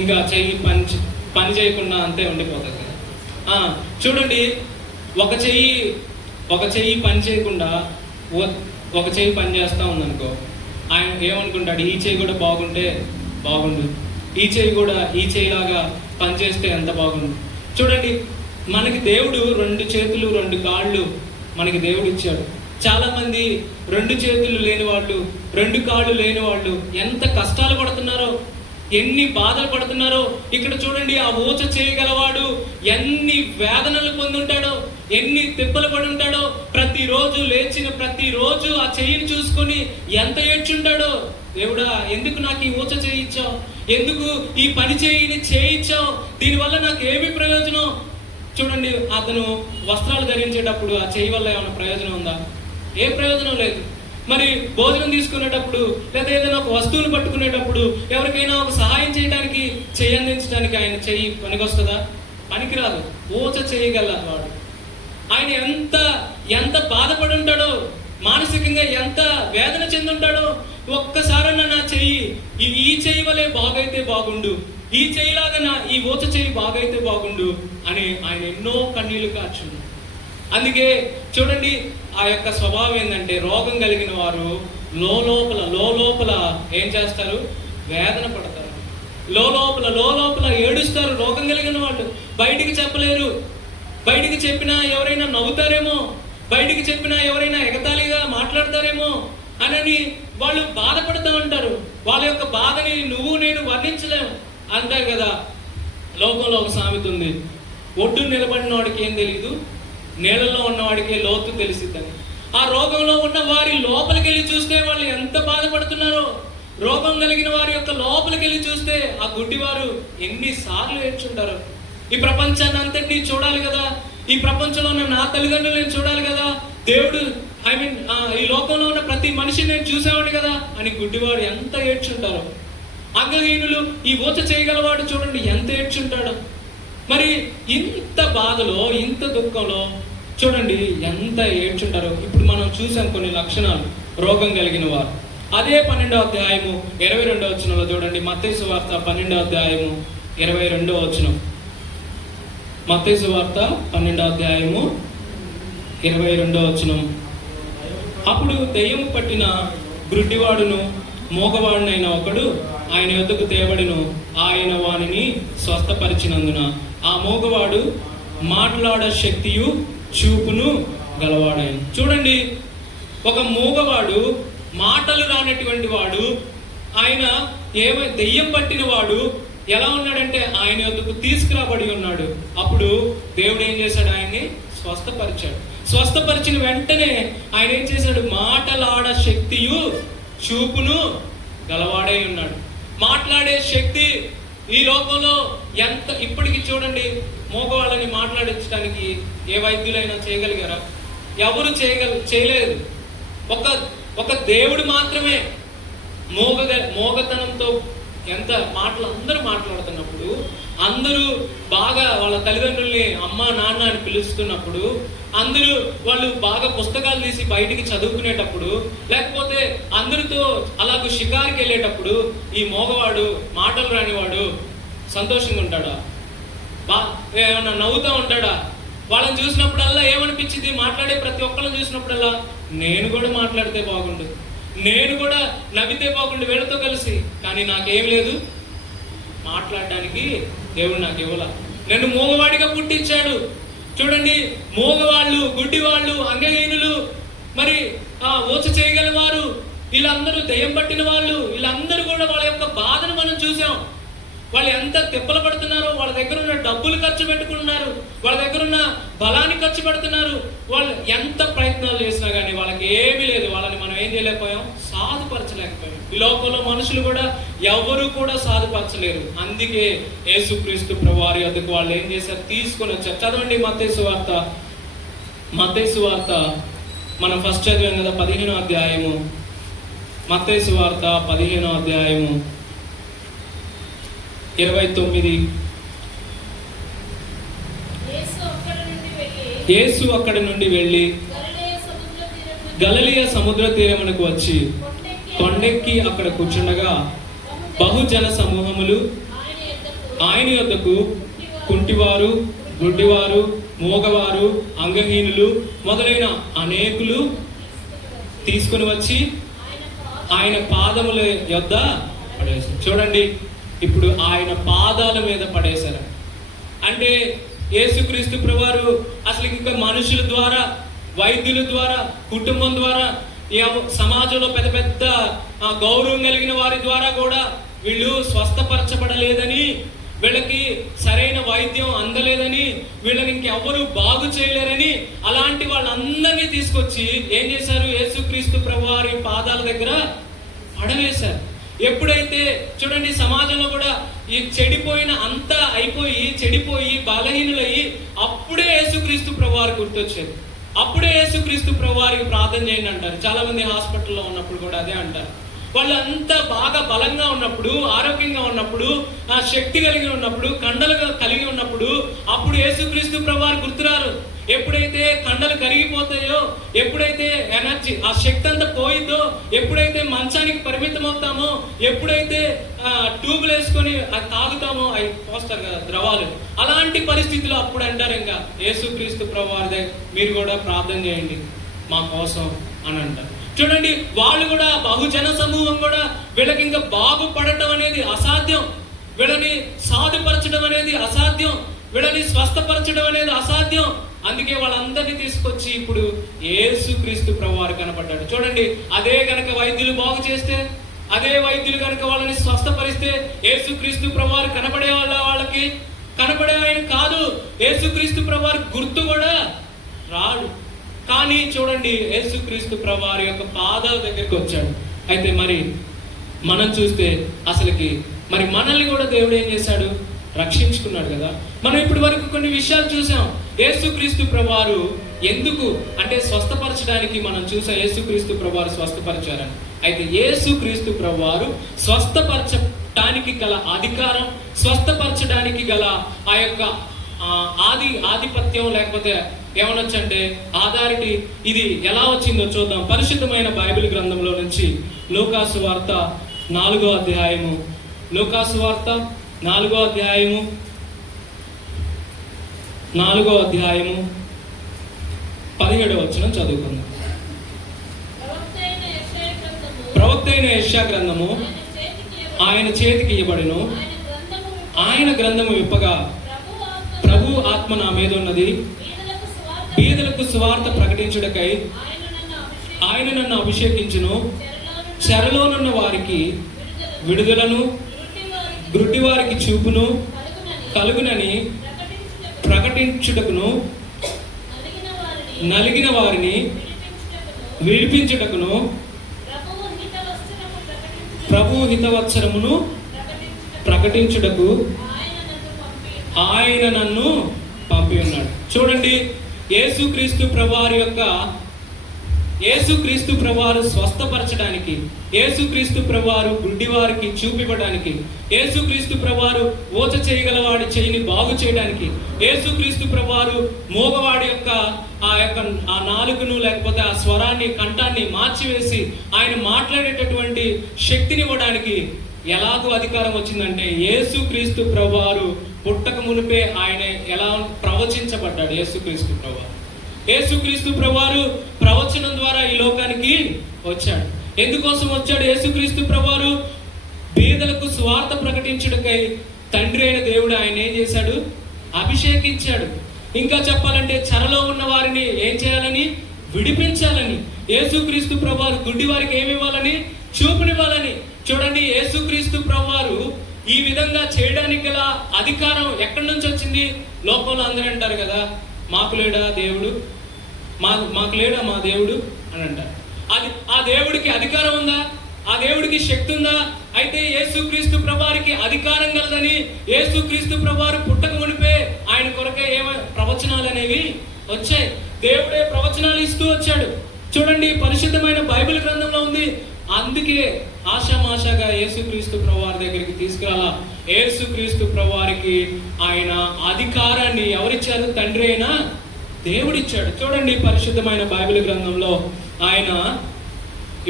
ఇంకా చెయ్యి పని చేయకుండా అంతే ఉండిపోతుంది కదా. చూడండి, ఒక చెయ్యి పని చేయకుండా ఒక చెయ్యి పని చేస్తూ ఉందనుకో, ఆయన ఏమనుకుంటాడు? ఈ చెయ్యి కూడా బాగుంటే బాగుండు, ఈ చెయ్యి కూడా ఈ చెయ్యిలాగా పనిచేస్తే ఎంత బాగుండు. చూడండి, మనకి దేవుడు 2 చేతులు 2 కాళ్ళు మనకి దేవుడు ఇచ్చాడు. చాలా మంది 2 చేతులు లేని వాళ్ళు, 2 కాళ్ళు లేని వాళ్ళు ఎంత కష్టాలు పడుతున్నారో, ఎన్ని బాధలు పడుతున్నారో. ఇక్కడ చూడండి, ఆ ఊచ చేయగలవాడు ఎన్ని వేదనలు పొందుంటాడో, ఎన్ని తిప్పలు పడి ఉంటాడో. ప్రతిరోజు లేచిన ప్రతిరోజు ఆ చెయ్యిని చూసుకొని ఎంత ఏడ్చుంటాడో. దేవుడా, ఎందుకు నాకు ఈ ఊచ చేయించావు, ఎందుకు ఈ పని చేయించావు, దీనివల్ల నాకు ఏమి ప్రయోజనం? చూడండి, అతను వస్త్రాలు ధరించేటప్పుడు ఆ చెయ్యి వల్ల ఏమైనా ప్రయోజనం ఉందా? ఏ ప్రయోజనం లేదు. మరి భోజనం తీసుకునేటప్పుడు లేదా ఏదైనా ఒక వస్తువులు పట్టుకునేటప్పుడు ఎవరికైనా ఒక సహాయం చేయడానికి, చెయ్యి అందించడానికి ఆయన చెయ్యి పనికొస్తుందా? పనికిరాదు. ఊచ చేయగల వాడు ఆయన ఎంత బాధపడి ఉంటాడో, మానసికంగా ఎంత వేదన చెందుంటాడో. ఒక్కసారన్నా నా చెయ్యి ఈ చెయ్యి వలె బాగైతే బాగుండు, ఈ చెయ్యిలాగా ఈ ఊచ చెయ్యి బాగైతే బాగుండు అని ఆయన ఎన్నో కన్నీళ్లు కార్చుండు. అందుకే చూడండి, ఆ యొక్క స్వభావం ఏంటంటే, రోగం కలిగిన వారు లోపల ఏం చేస్తారు? వేదన పడతారు. లోపల ఏడుస్తారు. రోగం కలిగిన వాళ్ళు బయటికి చెప్పలేరు. బయటికి చెప్పినా ఎవరైనా నవ్వుతారేమో, బయటికి చెప్పినా ఎవరైనా ఎగతాళిగా మాట్లాడతారేమో అని వాళ్ళు బాధపడుతూ ఉంటారు. వాళ్ళ యొక్క బాధని నువ్వు నేను వర్ణించలేము అంటారు కదా. లోకంలో ఒక సామెత ఉంది, ఒడ్డు నిలబడిన వాడికి ఏం తెలీదు, నీళ్ళల్లో ఉన్నవాడికి లోతు తెలిసిద్దని. ఆ రోగంలో ఉన్న వారి లోపలికి వెళ్ళి చూస్తే వాళ్ళు ఎంత బాధపడుతున్నారో. రోగం కలిగిన వారి యొక్క లోపలికి వెళ్ళి చూస్తే ఆ గుడ్డివారు ఎన్నిసార్లు ఏడ్చుంటారు. ఈ ప్రపంచాన్ని అంతటినీ చూడాలి కదా, ఈ ప్రపంచంలో ఉన్న నా తల్లిదండ్రులు నేను చూడాలి కదా, దేవుడు ఈ లోకంలో ఉన్న ప్రతి మనిషిని నేను చూసేవాడు కదా అని గుడ్డివాడు ఎంత ఏడ్చుంటారో. అంగహీనులు ఈ ఊచ చేయగలవాడు చూడండి ఎంత ఏడ్చుంటాడో. మరి ఇంత బాధలో, ఇంత దుఃఖంలో చూడండి ఎంత ఏడ్చుంటారో. ఇప్పుడు మనం చూసాం కొన్ని లక్షణాలు రోగం కలిగిన వారు. అదే 12వ అధ్యాయము 22వ వచనంలో చూడండి, మత్తయి సువార్త 12వ అధ్యాయము 22వ వచనం. మత్తయి సువార్త 12వ అధ్యాయము 22వ వచనం. అప్పుడు దెయ్యము పట్టిన గ్రుడ్డివాడును మోగవాడునైన ఒకడు ఆయన యొద్దకు తేబడిను. ఆయన వానిని స్వస్థపరిచినందున ఆ మోగవాడు మాట్లాడ శక్తియు చూపును గలవాడాయను. చూడండి, ఒక మూగవాడు, మాటలు రానటువంటి వాడు, ఆయన దెయ్యం పట్టిన వాడు ఎలా ఉన్నాడంటే ఆయన యొద్దకు తీసుకురాబడి ఉన్నాడు. అప్పుడు దేవుడు ఏం చేశాడు? ఆయన్ని స్వస్థపరిచాడు. స్వస్థపరిచిన వెంటనే ఆయన ఏం చేశాడు? మాటలాడ శక్తియు చూపును గలవాడై ఉన్నాడు. మాట్లాడే శక్తి ఈ లోకంలో ఎంత, ఇప్పటికి చూడండి, మోగవాళ్ళని మాట్లాడించడానికి ఏ వైద్యులైనా చేయగలిగారా? ఎవరు చేయలేదు. ఒక దేవుడు మాత్రమే. మోగతనంతో ఎంత మాటలు అందరూ మాట్లాడుతున్నప్పుడు, అందరూ బాగా వాళ్ళ తల్లిదండ్రుల్ని అమ్మ నాన్న అని పిలుస్తున్నప్పుడు, అందరూ వాళ్ళు బాగా పుస్తకాలు తీసి బయటికి చదువుకునేటప్పుడు, లేకపోతే అందరితో అలాగూ షికారుకి వెళ్ళేటప్పుడు ఈ మోగవాడు, మాటలు రానివాడు సంతోషంగా ఉంటాడా? ఏమన్నా నవ్వుతూ ఉంటాడా? వాళ్ళని చూసినప్పుడల్లా ఏమనిపించింది? మాట్లాడే ప్రతి ఒక్కళ్ళని చూసినప్పుడల్లా నేను కూడా మాట్లాడితే బాగుండు, నేను కూడా నవ్వితే బాగుండు వీళ్ళతో కలిసి. కానీ నాకేం లేదు, మాట్లాడడానికి దేవుడు నాకు ఇవ్వాల. నన్ను మోగవాడిగా పుట్టించాడు. చూడండి, మోగవాళ్ళు, గుడ్డివాళ్ళు, అంగహీనులు, మరి ఊచ చేయగలవారు, వీళ్ళందరూ దెయ్యం పట్టిన వాళ్ళు, వీళ్ళందరూ కూడా వాళ్ళ యొక్క బాధను మనం చూసాం. వాళ్ళు ఎంత తిప్పలు పడుతున్నారో, వాళ్ళ దగ్గర ఉన్న డబ్బులు ఖర్చు పెట్టుకుంటున్నారు, వాళ్ళ దగ్గర ఉన్న బలాన్ని ఖర్చు పెడుతున్నారు. వాళ్ళు ఎంత ప్రయత్నాలు చేసినా కానీ వాళ్ళకి ఏమీ లేదు. వాళ్ళని మనం ఏం చేయలేకపోయాం? సాధుపరచలేకపోయాం. ఈ లోకంలో మనుషులు కూడా ఎవరు కూడా సాధుపరచలేరు. అందుకే యేసుక్రీస్తు ప్రభువారి వద్దకు వాళ్ళు ఏం చేశారు? తీసుకొని వచ్చారు. చదవండి మత్తయి సువార్త మనం ఫస్ట్ చదివాం కదా, 15వ అధ్యాయము. మత్తయి సువార్త 15వ అధ్యాయము 29. యేసు అక్కడి నుండి వెళ్ళి గలిలయ సముద్ర తీరమునకు వచ్చి కొండెక్కి అక్కడ కూర్చుండగా బహుజన సమూహములు ఆయన యొద్దకు కుంటివారు, గుడ్డివారు, మోగవారు, అంగహీనులు మొదలైన అనేకులు తీసుకుని వచ్చి ఆయన పాదముల యొద్ద పడేశారు. చూడండి, ఇప్పుడు ఆయన పాదాల మీద పడేశారు. అంటే యేసుక్రీస్తు ప్రభువారు అసలు ఇంకా మనుషుల ద్వారా వైద్యుల ద్వారా, కుటుంబం ద్వారా, సమాజంలో పెద్ద పెద్ద గౌరవం కలిగిన వారి ద్వారా కూడా వీళ్ళు స్వస్థపరచబడలేదని, వీళ్ళకి సరైన వైద్యం అందలేదని, వీళ్ళని ఇంకెవ్వరూ బాగు చేయలేరని అలాంటి వాళ్ళందరినీ తీసుకొచ్చి ఏం చేశారు? యేసుక్రీస్తు ప్రభువారి పాదాల దగ్గర పడవేశారు. ఎప్పుడైతే చూడండి, సమాజంలో కూడా ఈ చెడిపోయిన అంతా అయిపోయి, చెడిపోయి బలహీనులయ్యి అప్పుడే యేసుక్రీస్తు ప్రభువారు గుర్తొచ్చేది. అప్పుడే యేసుక్రీస్తు ప్రభువారికి ప్రార్థన చేయండి అంటారు. చాలా మంది హాస్పిటల్లో ఉన్నప్పుడు కూడా అదే అంటారు. వాళ్ళు అంతా బాగా బలంగా ఉన్నప్పుడు, ఆరోగ్యంగా ఉన్నప్పుడు, శక్తి కలిగి ఉన్నప్పుడు, కండలు కలిగి ఉన్నప్పుడు అప్పుడు యేసుక్రీస్తు ప్రభువారు గుర్తురారు. ఎప్పుడైతే కండలు కరిగిపోతాయో, ఎప్పుడైతే ఎనర్జీ, ఆ శక్తి అంతా పోయిందో, ఎప్పుడైతే మంచానికి పరిమితం అవుతామో, ఎప్పుడైతే ట్యూబ్లు వేసుకొని అది తాగుతామో, అవి పోస్తారు కదా ద్రవాలు, అలాంటి పరిస్థితుల్లో అప్పుడు అంటారు ఇంకా యేసుక్రీస్తు ప్రభువారి మీరు కూడా ప్రార్థన చేయండి మా కోసం అని అంటారు. చూడండి, వాళ్ళు కూడా బహుజన సమూహం కూడా వీళ్ళకి ఇంకా బాగుపడటం అనేది అసాధ్యం, వీళ్ళని సాధుపరచడం అనేది అసాధ్యం, వీళ్ళని స్వస్థపరచడం అనేది అసాధ్యం. అందుకే వాళ్ళందరినీ తీసుకొచ్చి ఇప్పుడు యేసుక్రీస్తు ప్రభువారు కనపడ్డాడు. చూడండి, అదే గనక వైద్యులు బాగు చేస్తే, అదే వైద్యులు కనుక వాళ్ళని స్వస్థపరిస్తే యేసుక్రీస్తు ప్రభువారు కనపడే వాళ్ళకి కనపడే ఆయన కాదు. యేసుక్రీస్తు ప్రభువారు గుర్తు కూడా రాడు. కానీ చూడండి, యేసుక్రీస్తు ప్రభువారి యొక్క పాదాల దగ్గరికి వచ్చాడు. అయితే మరి మనం చూస్తే అసలుకి మరి మనల్ని కూడా దేవుడు ఏం చేశాడు? రక్షించుకున్నాడు కదా. మనం ఇప్పటి వరకు కొన్ని విషయాలు చూసాం. యేసుక్రీస్తు ప్రభువారు ఎందుకు అంటే స్వస్థపరచడానికి మనం చూసాం. యేసుక్రీస్తు ప్రభువారు స్వస్థపరిచారని. అయితే యేసుక్రీస్తు ప్రభువారు స్వస్థపరచడానికి గల అధికారం, స్వస్థపరచడానికి గల ఆ యొక్క ఆధిపత్యం, లేకపోతే ఏమనొచ్చంటే అథారిటీ, ఇది ఎలా వచ్చిందో చూద్దాం. పరిశుద్ధమైన బైబిల్ గ్రంథంలో నుంచి లూకాసు వార్త 4వ అధ్యాయము, లూకాసు వార్త 4వ అధ్యాయము 17వ వచనం చదువుకుందాం. ప్రవక్త అయిన యెషయా గ్రంథము ఆయన చేతికి ఇవ్వబడెను. ఆయన గ్రంథము విప్పగా ప్రభు ఆత్మ నా మీద ఉన్నది, బీదలకు సువార్త ప్రకటించుటకై ఆయన నన్ను అభిషేకించును, చెరలోనున్న వారికి విడుదలను, గ్రుడ్డి వారికి చూపును కలుగునని ప్రకటించుటకును, నలిగిన వారిని విడిపించుటకును, ప్రభు హితవత్సరమును ప్రకటించుటకు ఆయన నన్ను పంపి ఉన్నాడు. చూడండి, యేసుక్రీస్తు ప్రభువారు స్వస్థపరచడానికి, యేసుక్రీస్తు ప్రభువారు గుడ్డి వారికి చూపివ్వడానికి, యేసుక్రీస్తు ప్రభువారు ఓచ చేయగలవాడి చెయ్యిని బాగు చేయడానికి, యేసుక్రీస్తు ప్రభువారు మోగవాడి యొక్క ఆ నాలుకను లేకపోతే ఆ స్వరాన్ని, కంఠాన్ని మార్చివేసి ఆయన మాట్లాడేటటువంటి శక్తినివ్వడానికి ఎలాగో అధికారం వచ్చిందంటే యేసుక్రీస్తు ప్రభువారు పుట్టక మునిపే ఆయన ఎలా ప్రవచించబడ్డాడు. యేసుక్రీస్తు ప్రభువారు ప్రవచనం ద్వారా ఈ లోకానికి వచ్చాడు. ఎందుకోసం వచ్చాడు యేసుక్రీస్తు ప్రభువారు? బీదలకు స్వార్థ ప్రకటించుటకై తండ్రి అయిన దేవుడు ఆయన ఏం చేశాడు? అభిషేకించాడు. ఇంకా చెప్పాలంటే చెరలో ఉన్న వారిని ఏం చేయాలని? విడిపించాలని. యేసుక్రీస్తు ప్రభువారు గుడ్డి వారికి ఏమి ఇవ్వాలని? చూపునివ్వాలని. చూడండి, యేసుక్రీస్తు ప్రభువారు ఈ విధంగా చేయడానికి గల అధికారం ఎక్కడి నుంచి వచ్చింది? లోకంలో అందరూ అంటారు కదా, మాకు లేడా దేవుడు, మాకు లేడా మా దేవుడు అని అంటారు. ఆ దేవుడికి అధికారం ఉందా? ఆ దేవుడికి శక్తి ఉందా? అయితే యేసుక్రీస్తు ప్రభువారికి అధికారం కలదని యేసుక్రీస్తు ప్రభువారు పుట్టక మునిపే ఆయన కొరకే ప్రవచనాలు అనేవి వచ్చాయి. దేవుడే ప్రవచనాలు ఇస్తూ వచ్చాడు. చూడండి, పరిశుద్ధమైన బైబిల్ గ్రంథంలో ఉంది. అందుకే ఆషామాషాగా యేసుక్రీస్తు ప్రభువారి దగ్గరికి తీసుకురాలా. యేసుక్రీస్తు ప్రభువారికి ఆయన అధికారాన్ని ఎవరిచ్చారు? తండ్రి అయినా దేవుడిచ్చాడు. చూడండి, పరిశుద్ధమైన బైబిల్ గ్రంథంలో ఆయన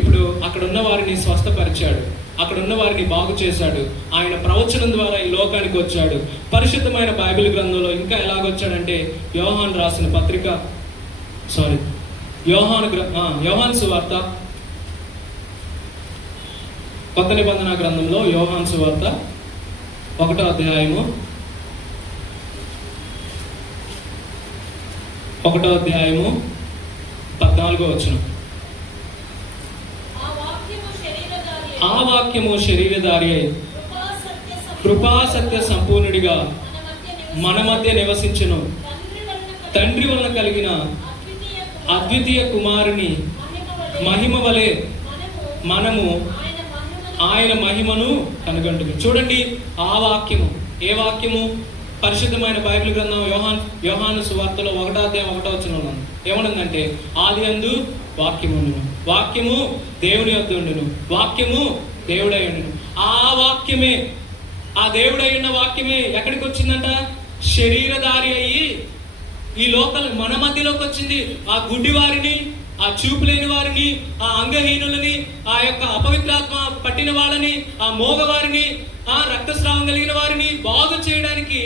ఇప్పుడు అక్కడ ఉన్న వారిని స్వస్థపరిచాడు, అక్కడ ఉన్న వారిని బాగు చేశాడు. ఆయన ప్రవచనం ద్వారా ఈ లోకానికి వచ్చాడు. పరిశుద్ధమైన బైబిల్ గ్రంథంలో ఇంకా ఎలాగొచ్చాడంటే యోహాను రాసిన పత్రిక, యోహాను సువార్త, కొత్త నిబంధన గ్రంథంలో యోహాను సువార్త 1వ అధ్యాయము 1వ అధ్యాయము 14వ వచనం. ఆ వాక్యము శరీరధారి అయి కృపా సత్య సంపూర్ణుడిగా మన మధ్య నివసించును. తండ్రి వలన కలిగిన అద్వితీయ కుమారుని మహిమ వలె మనము ఆయన మహిమను కనుగొంటుము. చూడండి, ఆ వాక్యము ఏ వాక్యము? పరిశుద్ధమైన బైబిల్ గ్రంథం యోహాను సువార్తలో 1వ అధ్యాయం 1వ వచనం ఏమనుందంటే, ఆది యందు వాక్యము ఉండును, వాక్యము దేవుని యొద్ద ఉండును, వాక్యము దేవుడై ఉండును. ఆ వాక్యమే, ఆ దేవుడై ఉన్న వాక్యమే ఎక్కడికి వచ్చిందంట? శరీరధారి అయ్యి ఈ లోకల్ మన మధ్యలోకి వచ్చింది. ఆ గుడ్డి వారిని, ఆ చూపు లేని వారిని, ఆ అంగహీనులని, ఆ యొక్క అపవిత్రాత్మ పట్టిన వాళ్ళని, ఆ మోగవారిని, ఆ రక్తస్రావం కలిగిన వారిని బాగు చేయడానికి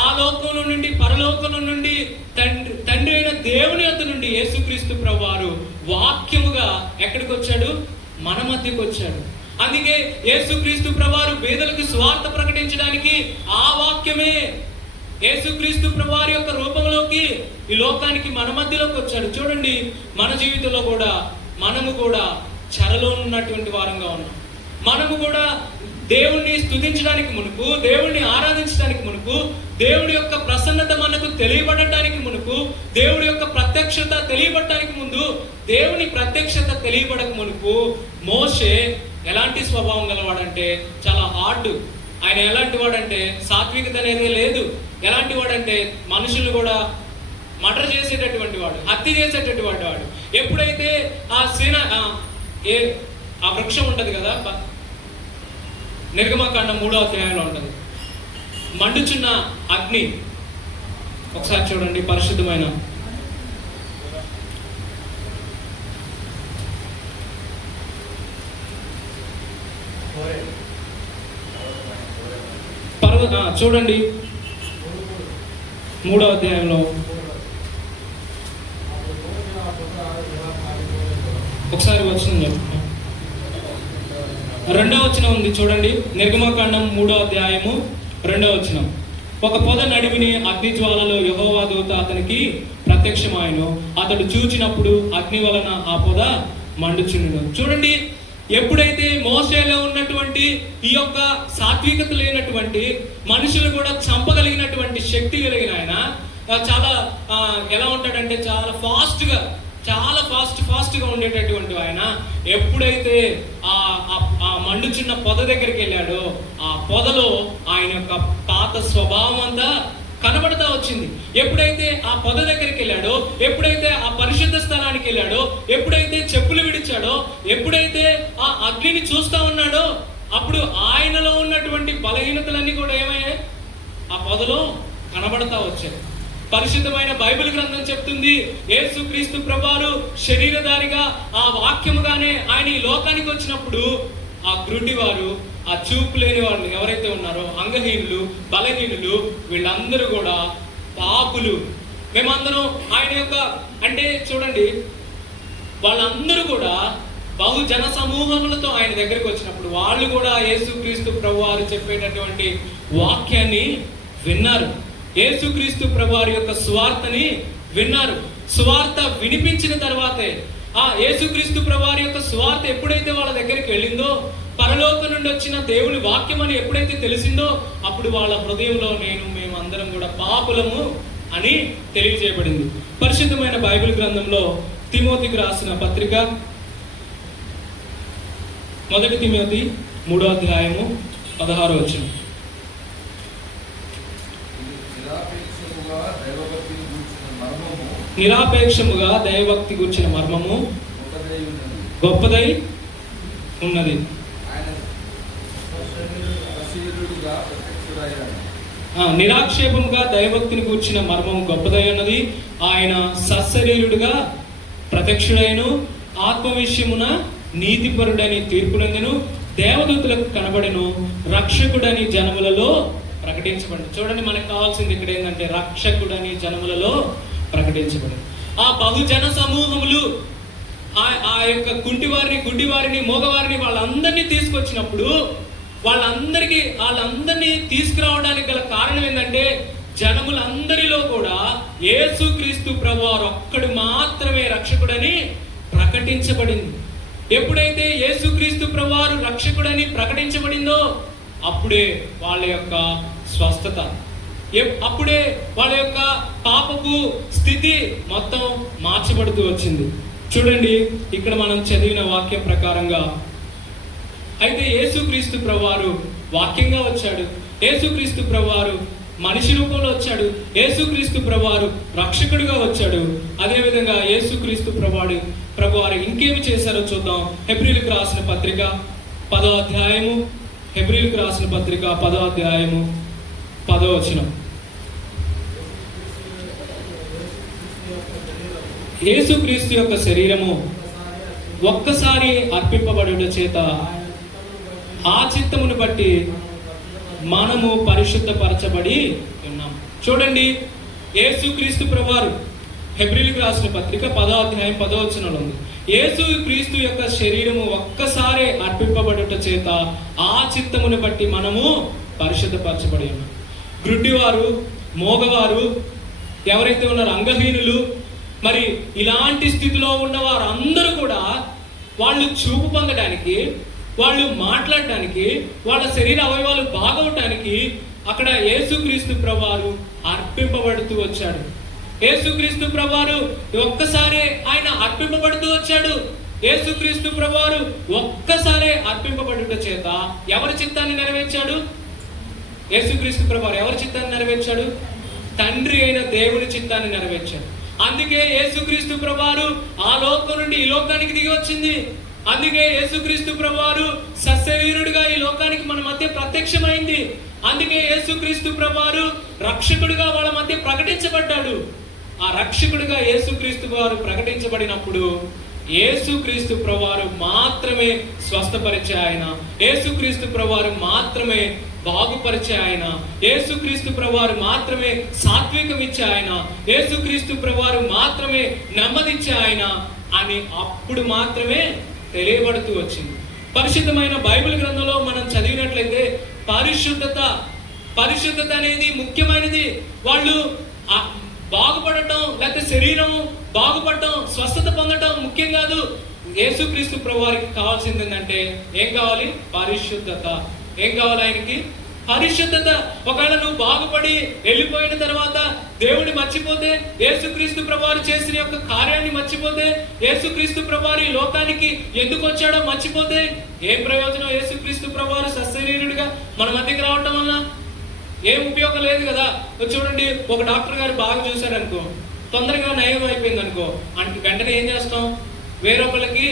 ఆ లోకంలో నుండి, పరలోకంలో నుండి, తండ్రి అయిన దేవుని యొద్ద నుండి యేసుక్రీస్తు ప్రభువారు వాక్యముగా ఎక్కడికి వచ్చాడు? మన మధ్యకు వచ్చాడు. అందుకే యేసుక్రీస్తు ప్రభువారు పేదలకు స్వార్థ ప్రకటించడానికి ఆ వాక్యమే యేసుక్రీస్తు ప్రభువారి యొక్క రూపంలోకి ఈ లోకానికి మన మధ్యలోకి వచ్చాడు. చూడండి, మన జీవితంలో కూడా మనము కూడా చెరలో ఉన్నటువంటి వారంగా ఉన్నాం. మనము కూడా దేవుణ్ణి స్తుతించడానికి మునుపు, దేవుణ్ణి ఆరాధించడానికి మునుపు, దేవుడి యొక్క ప్రసన్నత మనకు తెలియబడటానికి మునుపు, దేవుడి యొక్క ప్రత్యక్షత తెలియబడటానికి ముందు, దేవుని ప్రత్యక్షత తెలియబడక మునుపు మోషే ఎలాంటి స్వభావం గలవాడంటే చాలా హార్డ్. ఆయన ఎలాంటి వాడంటే సాత్వికత అనేది లేదు. ఎలాంటి వాడంటే మనుషులు కూడా మర్డర్ చేసేటటువంటి వాడు, హత్య చేసేటటువంటి వాడు. ఎప్పుడైతే ఆ వృక్షం ఉంటది కదా, నిర్గమకాండం 3వ అధ్యాయంలో ఉంటది, మండుచున్న అగ్ని. ఒకసారి చూడండి, పరిశుద్ధమైన చూడండి 3వ అధ్యాయంలో ఒకసారి వచ్చింది, 2వ వచనం ఉంది చూడండి. నిర్గమకాండం 3వ అధ్యాయము 2వ వచనం. ఒక పొద నడిమిని అగ్ని జ్వాలలో యెహోవా దూత అతనికి ప్రత్యక్షమాయెను. అతడు చూచినప్పుడు అగ్ని వలన ఆ పొద మండుచుండెను. చూడండి, ఎప్పుడైతే మోసేలో ఉన్నటువంటి ఈ యొక్క సాత్వికత లేనటువంటి మనుషులు కూడా చంపగలిగినటువంటి శక్తి కలిగిన ఆయన చాలా ఎలా ఉంటాడంటే చాలా ఫాస్ట్ గా ఉండేటటువంటి ఆయన ఎప్పుడైతే ఆ మండుచున్న పొద దగ్గరికి వెళ్ళాడో ఆ పొదలో ఆయన యొక్క పాత స్వభావం అంతా కనబడతా వచ్చింది. ఎప్పుడైతే ఆ పొద దగ్గరికి వెళ్ళాడో, ఎప్పుడైతే ఆ పరిశుద్ధ స్థలానికి వెళ్ళాడో, ఎప్పుడైతే చెప్పులు విడిచాడో, ఎప్పుడైతే ఆ అగ్నిని చూస్తా ఉన్నాడో, అప్పుడు ఆయనలో ఉన్నటువంటి బలహీనతలన్నీ కూడా ఏమయ్యాయి? ఆ పొదలో కనబడతా వచ్చాయి. పరిశుద్ధమైన బైబిల్ గ్రంథం చెప్తుంది, యేసుక్రీస్తు ప్రభువారు శరీరధారిగా ఆ వాక్యముగానే ఆయన ఈ లోకానికి వచ్చినప్పుడు ఆ గ్రుడ్డి వారు, ఆ చూపు లేని వాళ్ళు ఎవరైతే ఉన్నారో, అంగహీనులు, బలహీనులు, వీళ్ళందరూ కూడా పాపులు. మేమందరం ఆయన యొక్క అంటే చూడండి, వాళ్ళందరూ కూడా బహుజన సమూహములతో ఆయన దగ్గరికి వచ్చినప్పుడు వాళ్ళు కూడా యేసుక్రీస్తు ప్రభువారు చెప్పేటటువంటి వాక్యాన్ని విన్నారు. యేసుక్రీస్తు ప్రభువారి యొక్క సువార్తని విన్నారు. సువార్త వినిపించిన తర్వాతే, ఆ యేసుక్రీస్తు ప్రభువారి యొక్క సువార్త ఎప్పుడైతే వాళ్ళ దగ్గరికి వెళ్ళిందో, పరలోకం నుండి వచ్చిన దేవుని వాక్యం అని ఎప్పుడైతే తెలిసిందో, అప్పుడు వాళ్ళ హృదయంలో మేమందరం కూడా పాపులము అని తెలియజేయబడింది. పరిశుద్ధమైన బైబిల్ గ్రంథంలో తిమోతికి రాసిన పత్రిక 1 తిమోతి 3వ అధ్యాయము 16వ వచనం. నిరాపేక్షముగా దైవభక్తి గూర్చిన మర్మము గొప్పదై ఉన్నది. నిరాక్షేపముగా దైవభక్తిని గూర్చిన మర్మము గొప్పదై ఉన్నది. ఆయన సశరీరుడుగా ప్రత్యక్షుడైను, ఆత్మ విషయమున నీతిపరుడని తీర్పునందెను, దేవదూతలకు కనబడెను, రక్షకుడని జనములలో ప్రకటించబడి. చూడండి, మనకు కావాల్సింది ఇక్కడ ఏంటంటే రక్షకుడని జనములలో ప్రకటించబడి. ఆ బహుజన సమూహములు ఆ యొక్క కుంటివారిని, గుడ్డివారిని, మోగవారిని వాళ్ళందరినీ తీసుకొచ్చినప్పుడు వాళ్ళందరినీ తీసుకురావడానికి గల కారణం ఏంటంటే జనములందరిలో కూడా యేసుక్రీస్తు ప్రభువారు ఒక్కడు మాత్రమే రక్షకుడని ప్రకటించబడింది. ఎప్పుడైతే యేసుక్రీస్తు ప్రభువారు రక్షకుడని ప్రకటించబడిందో అప్పుడే వాళ్ళ యొక్క స్వస్థత, అప్పుడే వాళ్ళ యొక్క పాపపు స్థితి మొత్తం మార్చబడుతూ వచ్చింది. చూడండి, ఇక్కడ మనం చదివిన వాక్యం ప్రకారంగా అయితే యేసుక్రీస్తు ప్రభువారు వాక్యంగా వచ్చాడు, యేసుక్రీస్తు ప్రభువారు మనిషి రూపంలో వచ్చాడు, యేసుక్రీస్తు ప్రభువారు రక్షకుడిగా వచ్చాడు. అదేవిధంగా యేసుక్రీస్తు ప్రభువారు ఇంకేమి చేశారో చూద్దాం. హెబ్రీయులకు రాసిన పత్రిక 10వ అధ్యాయము, హెబ్రీయులకు రాసిన పత్రిక 10వ అధ్యాయము 10వ వచనం. యేసుక్రీస్తు యొక్క శరీరము ఒక్కసారి అర్పింపబడుట చేత ఆ చిత్తమును బట్టి మనము పరిశుద్ధపరచబడి ఉన్నాం. చూడండి, యేసుక్రీస్తు ప్రభువారు హెబ్రీయులకు రాసిన పత్రిక 10వ అధ్యాయం 10వ వచనంలో ఉంది. యేసుక్రీస్తు యొక్క శరీరము ఒక్కసారి అర్పింపబడుట చేత ఆ చిత్తమును బట్టి మనము పరిశుద్ధపరచబడి ఉన్నాం. గ్రుడ్డివారు, మోగవారు, ఎవరైతే ఉన్నారో అంగహీనులు, మరి ఇలాంటి స్థితిలో ఉన్న వారు అందరూ కూడా వాళ్ళు చూపు పొందడానికి, వాళ్ళు మాట్లాడటానికి, వాళ్ళ శరీర అవయవాలు బాగవటానికి అక్కడ యేసుక్రీస్తు ప్రభువారు అర్పింపబడుతూ వచ్చాడు. యేసుక్రీస్తు ప్రభువారు ఒక్కసారి ఆయన అర్పింపబడుతూ వచ్చాడు. యేసుక్రీస్తు ప్రభువారు ఒక్కసారి అర్పింపబడుట చేత ఎవరి చిత్తాన్ని నెరవేర్చాడు? యేసుక్రీస్తు ప్రభువారు ఎవరి చిత్తాన్ని నెరవేర్చాడు? తండ్రి అయిన దేవుని చిత్తాన్ని నెరవేర్చాడు. అందుకే యేసుక్రీస్తు ప్రభువారు ఆ లోకం నుండి ఈ లోకానికి దిగి వచ్చింది. అందుకే యేసుక్రీస్తు ప్రభువారు సశరీరుడిగా ఈ లోకానికి మన మధ్య ప్రత్యక్షమైంది. అందుకే యేసుక్రీస్తు ప్రభువారు రక్షకుడిగా వాళ్ళ మధ్య ప్రకటించబడ్డాడు. ఆ రక్షకుడిగా యేసుక్రీస్తు వారు ప్రకటించబడినప్పుడు యేసుక్రీస్తు ప్రభువారు మాత్రమే స్వస్థపరిచే ఆయన, యేసుక్రీస్తు ప్రభువారు మాత్రమే బాగుపరిచే ఆయన, యేసుక్రీస్తు ప్రభువారు మాత్రమే సాత్వికం ఇచ్చే ఆయన, యేసుక్రీస్తు ప్రభువారు మాత్రమే నెమ్మదిచ్చే ఆయన అని అప్పుడు మాత్రమే తెలియబడుతూ వచ్చింది. పరిశుద్ధమైన బైబిల్ గ్రంథంలో మనం చదివినట్లయితే పరిశుద్ధత అనేది ముఖ్యమైనది. వాళ్ళు బాగుపడటం, లేకపోతే శరీరం బాగుపడటం, స్వస్థత పొందటం ముఖ్యం కాదు. యేసుక్రీస్తు ప్రభువారికి కావాల్సింది ఏంటంటే ఏం కావాలి? పరిశుద్ధత. ఏం కావాలి ఆయనకి? పరిశుద్ధత. ఒకవేళ నువ్వు బాగుపడి వెళ్ళిపోయిన తర్వాత దేవుడిని మర్చిపోతే, యేసుక్రీస్తు ప్రభువారు చేసిన యొక్క కార్యాన్ని మర్చిపోతే, యేసుక్రీస్తు ప్రభువారు ఈ లోకానికి ఎందుకు వచ్చాడో మర్చిపోతే ఏం ప్రయోజనం? యేసుక్రీస్తు ప్రభువారు సశరీరుడిగా మన మధ్యకి రావటం వల్ల ఏం ఉపయోగం లేదు కదా. చూడండి, ఒక డాక్టర్ గారు బాగా చూశారనుకో, తొందరగా నయం అయిపోయింది అనుకో, అంటే వెంటనే ఏం చేస్తాం? వేరొకళ్ళకి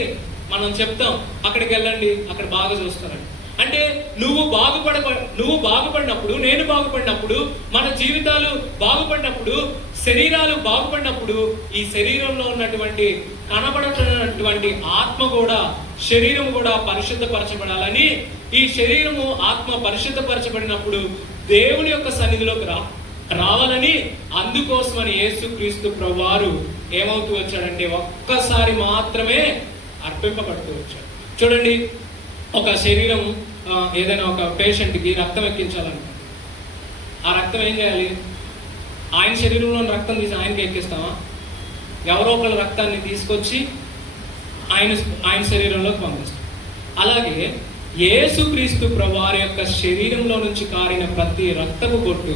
మనం చెప్తాం, అక్కడికి వెళ్ళండి, అక్కడ బాగా చూస్తారండి. అంటే నువ్వు బాగుపడినప్పుడు, నేను బాగుపడినప్పుడు, మన జీవితాలు బాగుపడినప్పుడు, శరీరాలు బాగుపడినప్పుడు ఈ శరీరంలో ఉన్నటువంటి కనబడుతున్నటువంటి ఆత్మ కూడా, శరీరం కూడా పరిశుద్ధపరచబడాలని, ఈ శరీరము ఆత్మ పరిశుద్ధపరచబడినప్పుడు దేవుని యొక్క సన్నిధిలోకి రావాలని, అందుకోసమని యేసుక్రీస్తు ప్రభువారు ఏమవుతూ వచ్చాడంటే ఒక్కసారి మాత్రమే అర్పింపబడుతూ వచ్చాడు. చూడండి, ఒక శరీరం ఏదైనా ఒక పేషెంట్కి రక్తం ఎక్కించాలనుకో, ఆ రక్తం ఏం చేయాలి? ఆయన శరీరంలో రక్తం తీసి ఆయనకి ఎక్కిస్తామా? ఎవరో ఒకళ్ళ రక్తాన్ని తీసుకొచ్చి ఆయన శరీరంలోకి పంపిస్తాం. అలాగే యేసుక్రీస్తు ప్రభువారి యొక్క శరీరంలో నుంచి కారిన ప్రతి రక్తపు బొట్టు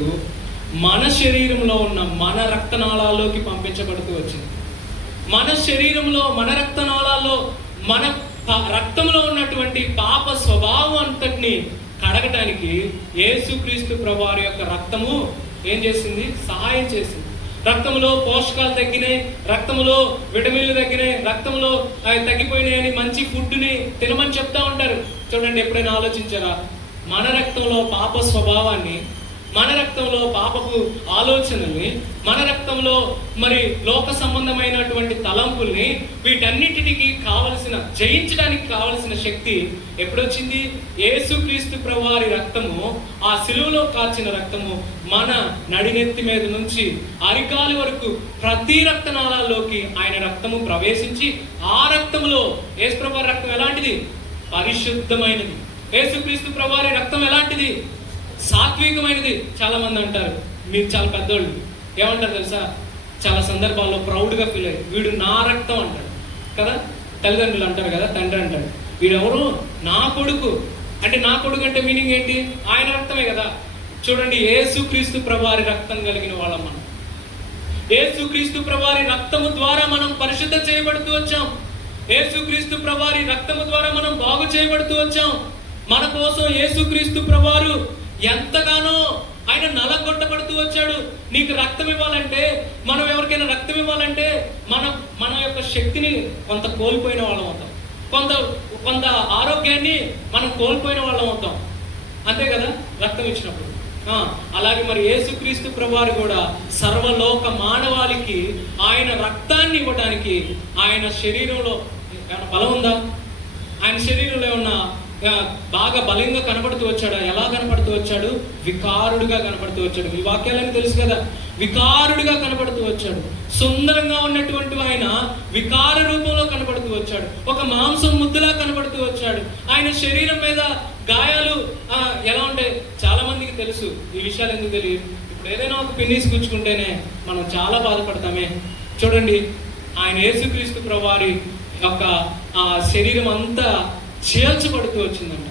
మన శరీరంలో ఉన్న మన రక్తనాళాల్లోకి పంపించబడుతూ వచ్చింది. మన శరీరంలో, మన రక్తనాళాల్లో, మన రక్తంలో ఉన్నటువంటి పాప స్వభావం అంతటిని కడగటానికి యేసుక్రీస్తు ప్రభువారి యొక్క రక్తము ఏం చేసింది? సహాయం చేసింది. రక్తంలో పోషకాలు తగ్గినాయి, రక్తంలో విటమిన్లు తగ్గినాయి, రక్తంలో తగ్గిపోయినాయని మంచి ఫుడ్ని తినమని చెప్తా ఉంటారు. చూడండి, ఎప్పుడైనా ఆలోచించారా? మన రక్తంలో పాప స్వభావాన్ని, మన రక్తంలో పాపపు ఆలోచనల్ని, మన రక్తంలో మరి లోక సంబంధమైనటువంటి తలంపుల్ని, వీటన్నిటికి జయించడానికి కావలసిన శక్తి ఎప్పుడొచ్చింది? యేసుక్రీస్తు ప్రభువారి రక్తము, ఆ శిలువలో కార్చిన రక్తము మన నడినెత్తి మీద నుంచి అరికాలి వరకు ప్రతి రక్తనాళాల్లోకి ఆయన రక్తము ప్రవేశించి, ఆ రక్తములో యేసు ప్రభువారి రక్తం ఎలాంటిది? పరిశుద్ధమైనది. యేసుక్రీస్తు ప్రభువారి రక్తం ఎలాంటిది? సాత్వికమైనది. చాలా మంది అంటారు మీరు చాలా పెద్దోళ్ళు ఏమంటారు తెలుసా, చాలా సందర్భాల్లో ప్రౌడ్గా ఫీల్ అయ్యి వీడు నా రక్తం అంటాడు కదా. తల్లిదండ్రులు అంటారు కదా, తండ్రి అంటాడు వీడెవరు నా కొడుకు అంటే, నా కొడుకు అంటే మీనింగ్ ఏంటి, ఆయన రక్తమే కదా. చూడండి, యేసుక్రీస్తు ప్రభువారి రక్తం కలిగిన వాళ్ళం మనం. యేసుక్రీస్తు ప్రభువారి రక్తము ద్వారా మనం పరిశుద్ధ చేయబడుతూ వచ్చాం. యేసుక్రీస్తు ప్రభువారి రక్తము ద్వారా మనం బాగు చేయబడుతూ వచ్చాం. మన కోసం యేసుక్రీస్తు ప్రభువారు ఎంతగానో ఆయన నలగొట్టబడుతూ వచ్చాడు. నీకు రక్తం ఇవ్వాలంటే, మనం ఎవరికైనా రక్తం ఇవ్వాలంటే మన యొక్క శక్తిని కొంత కోల్పోయిన వాళ్ళం అవుతాం, కొంత ఆరోగ్యాన్ని మనం కోల్పోయిన వాళ్ళం అవుతాం, అంతే కదా రక్తం ఇచ్చినప్పుడు. అలాగే మరి యేసుక్రీస్తు ప్రభువారు కూడా సర్వలోక మానవాళికి ఆయన రక్తాన్ని ఇవ్వడానికి ఆయన శరీరంలో ఏమైనా బలం ఉందా? ఆయన శరీరంలో ఏమన్నా బాగా బలంగా కనపడుతూ వచ్చాడా? ఎలా కనపడుతూ వచ్చాడు? వికారుడుగా కనపడుతూ వచ్చాడు. ఈ వాక్యాలని తెలుసు కదా, వికారుడిగా కనపడుతూ వచ్చాడు. సుందరంగా ఉన్నటువంటి ఆయన వికార రూపంలో కనపడుతూ వచ్చాడు. ఒక మాంసం ముద్దలా కనపడుతూ వచ్చాడు. ఆయన శరీరం మీద గాయాలు ఎలా ఉంటాయి చాలా మందికి తెలుసు. ఈ విషయాలు ఎందుకు తెలియదు? ఇప్పుడు ఏదైనా ఒక పిన్నీసి గుచ్చుకుంటేనే మనం చాలా బాధపడతామే. చూడండి, ఆయన యేసుక్రీస్తు ప్రభువారి యొక్క ఆ శరీరం అంతా చీల్చబడుతూ వచ్చిందంట.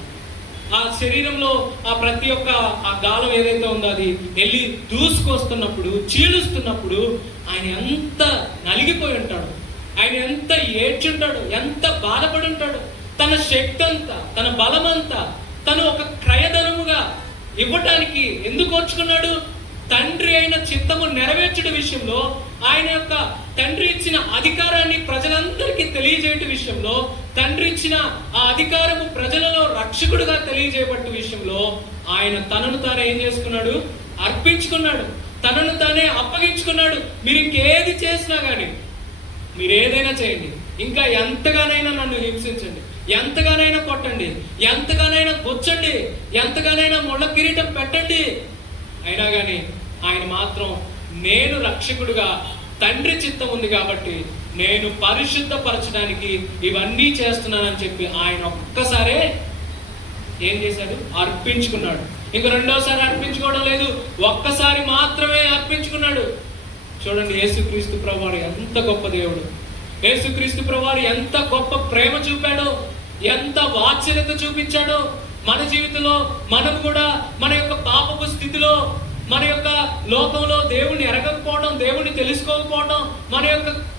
ఆ శరీరంలో ఆ ప్రతి ఒక్క ఆ గాలం ఏదైతే ఉందో అది వెళ్ళి దూసుకొస్తున్నప్పుడు, చీలుస్తున్నప్పుడు ఆయన ఎంత నలిగిపోయి ఉంటాడు, ఆయన ఎంత ఏడ్చుంటాడు, ఎంత బాధపడి ఉంటాడు. తన శక్తి అంతా, తన బలం అంతా తను ఒక క్రయధనముగా ఇవ్వటానికి ఎందుకు వచ్చుకున్నాడు? తండ్రి అయిన చిత్తము నెరవేర్చడం విషయంలో, ఆయన యొక్క తండ్రి ఇచ్చిన అధికారాన్ని ప్రజలందరికీ తెలియజేయటం విషయంలో, తండ్రి ఇచ్చిన ఆ అధికారము ప్రజలలో రక్షకుడుగా తెలియజేయబట్ట విషయంలో ఆయన తనను తానే ఏం చేసుకున్నాడు? అర్పించుకున్నాడు, తనను తానే అప్పగించుకున్నాడు. మీరు ఇంకేది చేసినా కానీ, మీరు ఏదైనా చేయండి, ఇంకా ఎంతగానైనా నన్ను హింసించండి, ఎంతగానైనా కొట్టండి, ఎంతగానైనా గుచ్చండి, ఎంతగానైనా ముళ్ళ కిరీటం పెట్టండి, అయినా కానీ ఆయన మాత్రం నేను రక్షకుడుగా తండ్రి చిత్తం ఉంది కాబట్టి నేను పరిశుద్ధపరచడానికి ఇవన్నీ చేస్తున్నానని చెప్పి ఆయన ఒక్కసారే ఏం చేశాడు? అర్పించుకున్నాడు. ఇంక రెండోసారి అర్పించుకోవడం లేదు, ఒక్కసారి మాత్రమే అర్పించుకున్నాడు. చూడండి, యేసుక్రీస్తు ప్రభువారు ఎంత గొప్ప దేవుడు, యేసుక్రీస్తు ప్రభువారు ఎంత గొప్ప ప్రేమ చూపాడో, ఎంత వాత్సల్యత చూపించాడో. మన జీవితంలో మనం కూడా మన యొక్క పాపపు స్థితిలో, మన యొక్క లోకంలో దేవుణ్ణి ఎరగకపోవడం, దేవుణ్ణి తెలుసుకోకపోవడం,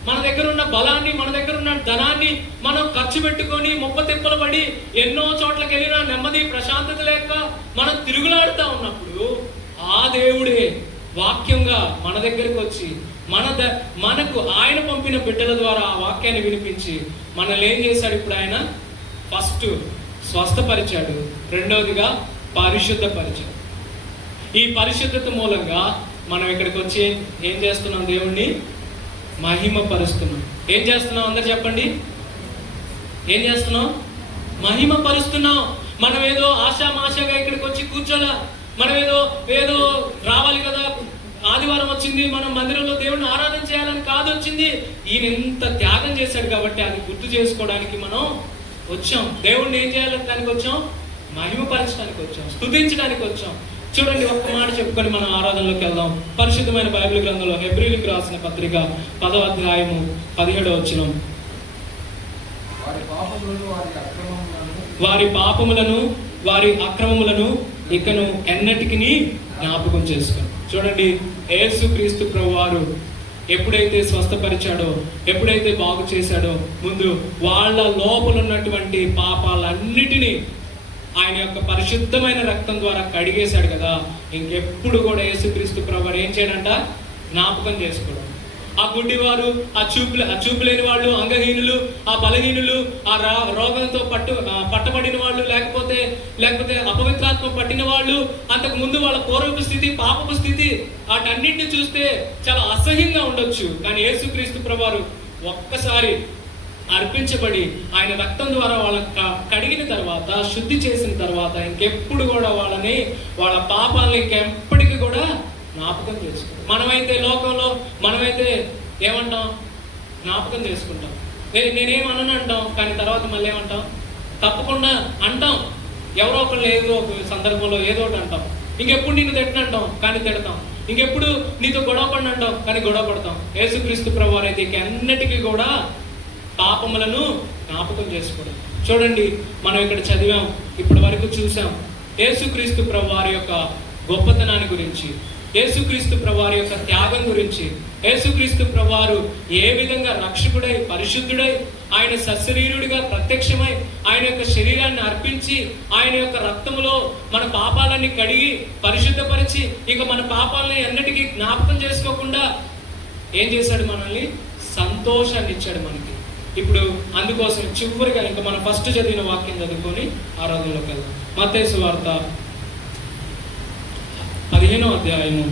మన దగ్గర ఉన్న బలాన్ని, మన దగ్గర ఉన్న ధనాన్ని మనం ఖర్చు పెట్టుకొని ముప్పతిప్పలు పడి ఎన్నో చోట్లకి వెళ్ళినా నెమ్మది ప్రశాంతత లేక మనం తిరుగులాడుతూ ఉన్నప్పుడు ఆ దేవుడే వాక్యంగా మన దగ్గరికి వచ్చి మనకు ఆయన పంపిన బిడ్డల ద్వారా ఆ వాక్యాన్ని వినిపించి మనల్ని ఏం చేశాడు? ఇప్పుడు ఆయన ఫస్ట్ స్వస్థపరిచాడు, రెండవదిగా పరిశుద్ధపరిచాడు. ఈ పరిశుద్ధత మూలంగా మనం ఇక్కడికి వచ్చి ఏం చేస్తున్నాం? దేవుణ్ణి మహిమపరుస్తున్నాం. ఏం చేస్తున్నాం? అందరు చెప్పండి, ఏం చేస్తున్నాం? మహిమపరుస్తున్నాం. మనం ఏదో ఆశామాషగా ఇక్కడికి వచ్చి కూర్చోలా, మనం ఏదో రావాలి కదా, ఆదివారం వచ్చింది మనం మందిరంలో దేవుడిని ఆరాధన చేయాలని కాదు వచ్చింది. ఈయన ఎంత త్యాగం చేశాడు కాబట్టి అది గుర్తు చేసుకోవడానికి మనం వచ్చాం. దేవుణ్ణి ఏం చేయాలని దానికి వచ్చాం? మహిమపరచడానికి వచ్చాం, స్తుతించడానికి వచ్చాం. చూడండి, ఒక్క మాట చెప్పుకొని మనం ఆరాధనలోకి వెళ్దాం. పరిశుద్ధమైన బైబిల్ గ్రంథంలో హెబ్రీయులకు రాసిన పత్రిక 10వ అధ్యాయము 17వ వచనం. వారి పాపములను వారి అక్రమములను ఇకను ఎన్నటికి జ్ఞాపకం చేసుకొని. చూడండి, యేసుక్రీస్తు ప్రభువారు ఎప్పుడైతే స్వస్థపరిచాడో, ఎప్పుడైతే బాగు చేశాడో, ముందు వాళ్ళ లోపల ఉన్నటువంటి పాపాలన్నిటినీ ఆయన యొక్క పరిశుద్ధమైన రక్తం ద్వారా కడిగేశాడు కదా. ఇంకెప్పుడు కూడా యేసుక్రీస్తు ప్రభువారు ఏం చేయడంట? జ్ఞాపకం చేసుకోవడం. ఆ గుడ్డివారు, ఆ చూపు లేని వాళ్ళు, అంగహీనులు, ఆ బలహీనులు, ఆ రోగంతో పట్టబడిన వాళ్ళు, లేకపోతే అపవిత్రాత్మ పట్టిన వాళ్ళు, అంతకు ముందు వాళ్ళ పూర్వపు స్థితి, పాపపు స్థితి, వాటన్నింటిని చూస్తే చాలా అసహ్యంగా ఉండొచ్చు. కానీ యేసుక్రీస్తు ప్రభువారు ఒక్కసారి అర్పించబడి ఆయన రక్తం ద్వారా వాళ్ళని కడిగిన తర్వాత, శుద్ధి చేసిన తర్వాత ఇంకెప్పుడు కూడా వాళ్ళ పాపాలని ఇంకెప్పటికీ కూడా జ్ఞాపకం చేసుకుంటాం. మనమైతే లోకంలో ఏమంటాం? జ్ఞాపకం చేసుకుంటాం. నేనేమనను అంటాం, కానీ తర్వాత మళ్ళీ ఏమంటాం? తప్పకుండా అంటాం. ఎవరో ఒకళ్ళు ఏదో ఒక సందర్భంలో ఏదో ఒకటి అంటాం. ఇంకెప్పుడు నిన్ను తిట్టనంటాం, కానీ తిడతాం. ఇంకెప్పుడు నీతో గొడవ పడిన అంటాం, కానీ గొడవ పడతాం. యేసుక్రీస్తు ప్రభువారు అయితే ఇక అన్నిటికీ కూడా పాపములను జ్ఞాపకం చేసుకోవడం. చూడండి, మనం ఇక్కడ చదివాం, ఇప్పటి వరకు చూసాం యేసుక్రీస్తు ప్రభువారి యొక్క గొప్పతనాన్ని గురించి, యేసుక్రీస్తు ప్రభువారి యొక్క త్యాగం గురించి, యేసుక్రీస్తు ప్రభువారు ఏ విధంగా రక్షకుడై పరిశుద్ధుడై ఆయన సశరీరుడిగా ప్రత్యక్షమై ఆయన యొక్క శరీరాన్ని అర్పించి ఆయన యొక్క రక్తములో మన పాపాలన్నీ కడిగి పరిశుద్ధపరిచి ఇక మన పాపాలని అన్నిటికీ జ్ఞాపకం చేసుకోకుండా ఏం చేశాడు? మనల్ని సంతోషాన్ని ఇచ్చాడు మనకి. ఇప్పుడు అందుకోసం చివరిగా ఇంకా మనం ఫస్ట్ చదివిన వాక్యం చదువుకొని ఆరాధనలోకి వెళ్దాం. మత్తయి సువార్త 15వ అధ్యాయము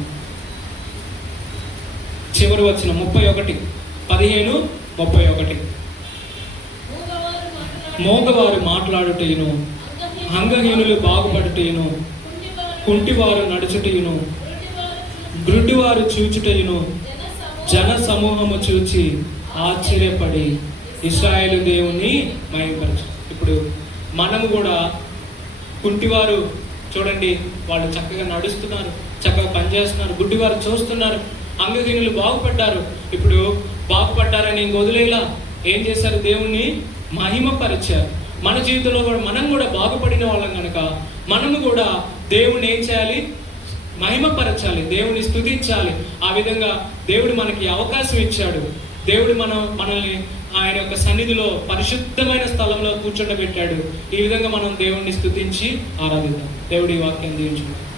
చివరి వచ్చిన 31, 15:31. మోగవారు మాట్లాడుటయును, అంగహీనులు బాగుపడుటయును, కుంటివారు నడుచుటయును, గ్రుడ్డివారు చూచుటయును జన సమూహము చూచి ఆశ్చర్యపడి ఇశ్రాయేలు దేవుని మహిమపరచు. ఇప్పుడు మనము కూడా కుంటివారు చూడండి, వాళ్ళు చక్కగా నడుస్తున్నారు, చక్కగా పనిచేస్తున్నారు, గుడ్డివారు చూస్తున్నారు, అంగహీనులు బాగుపడ్డారు. ఇప్పుడు బాగుపడ్డారని ఇంక వదిలేలా ఏం చేశారు? దేవుణ్ణి మహిమపరిచారు. మన జీవితంలో కూడా మనం కూడా బాగుపడిన వాళ్ళం కనుక మనము కూడా దేవుణ్ణి ఏం చేయాలి? మహిమపరచాలి, దేవుని స్తుతించాలి. ఆ విధంగా దేవుడు మనకి అవకాశం ఇచ్చాడు. దేవుడు మనల్ని ఆయన యొక్క సన్నిధిలో పరిశుద్ధమైన స్థలంలో కూర్చోబెట్టాడు. ఈ విధంగా మనం దేవుణ్ణి స్తుతించి ఆరాధిద్దాం. దేవుడి వాక్యం దీవించుకుందాం.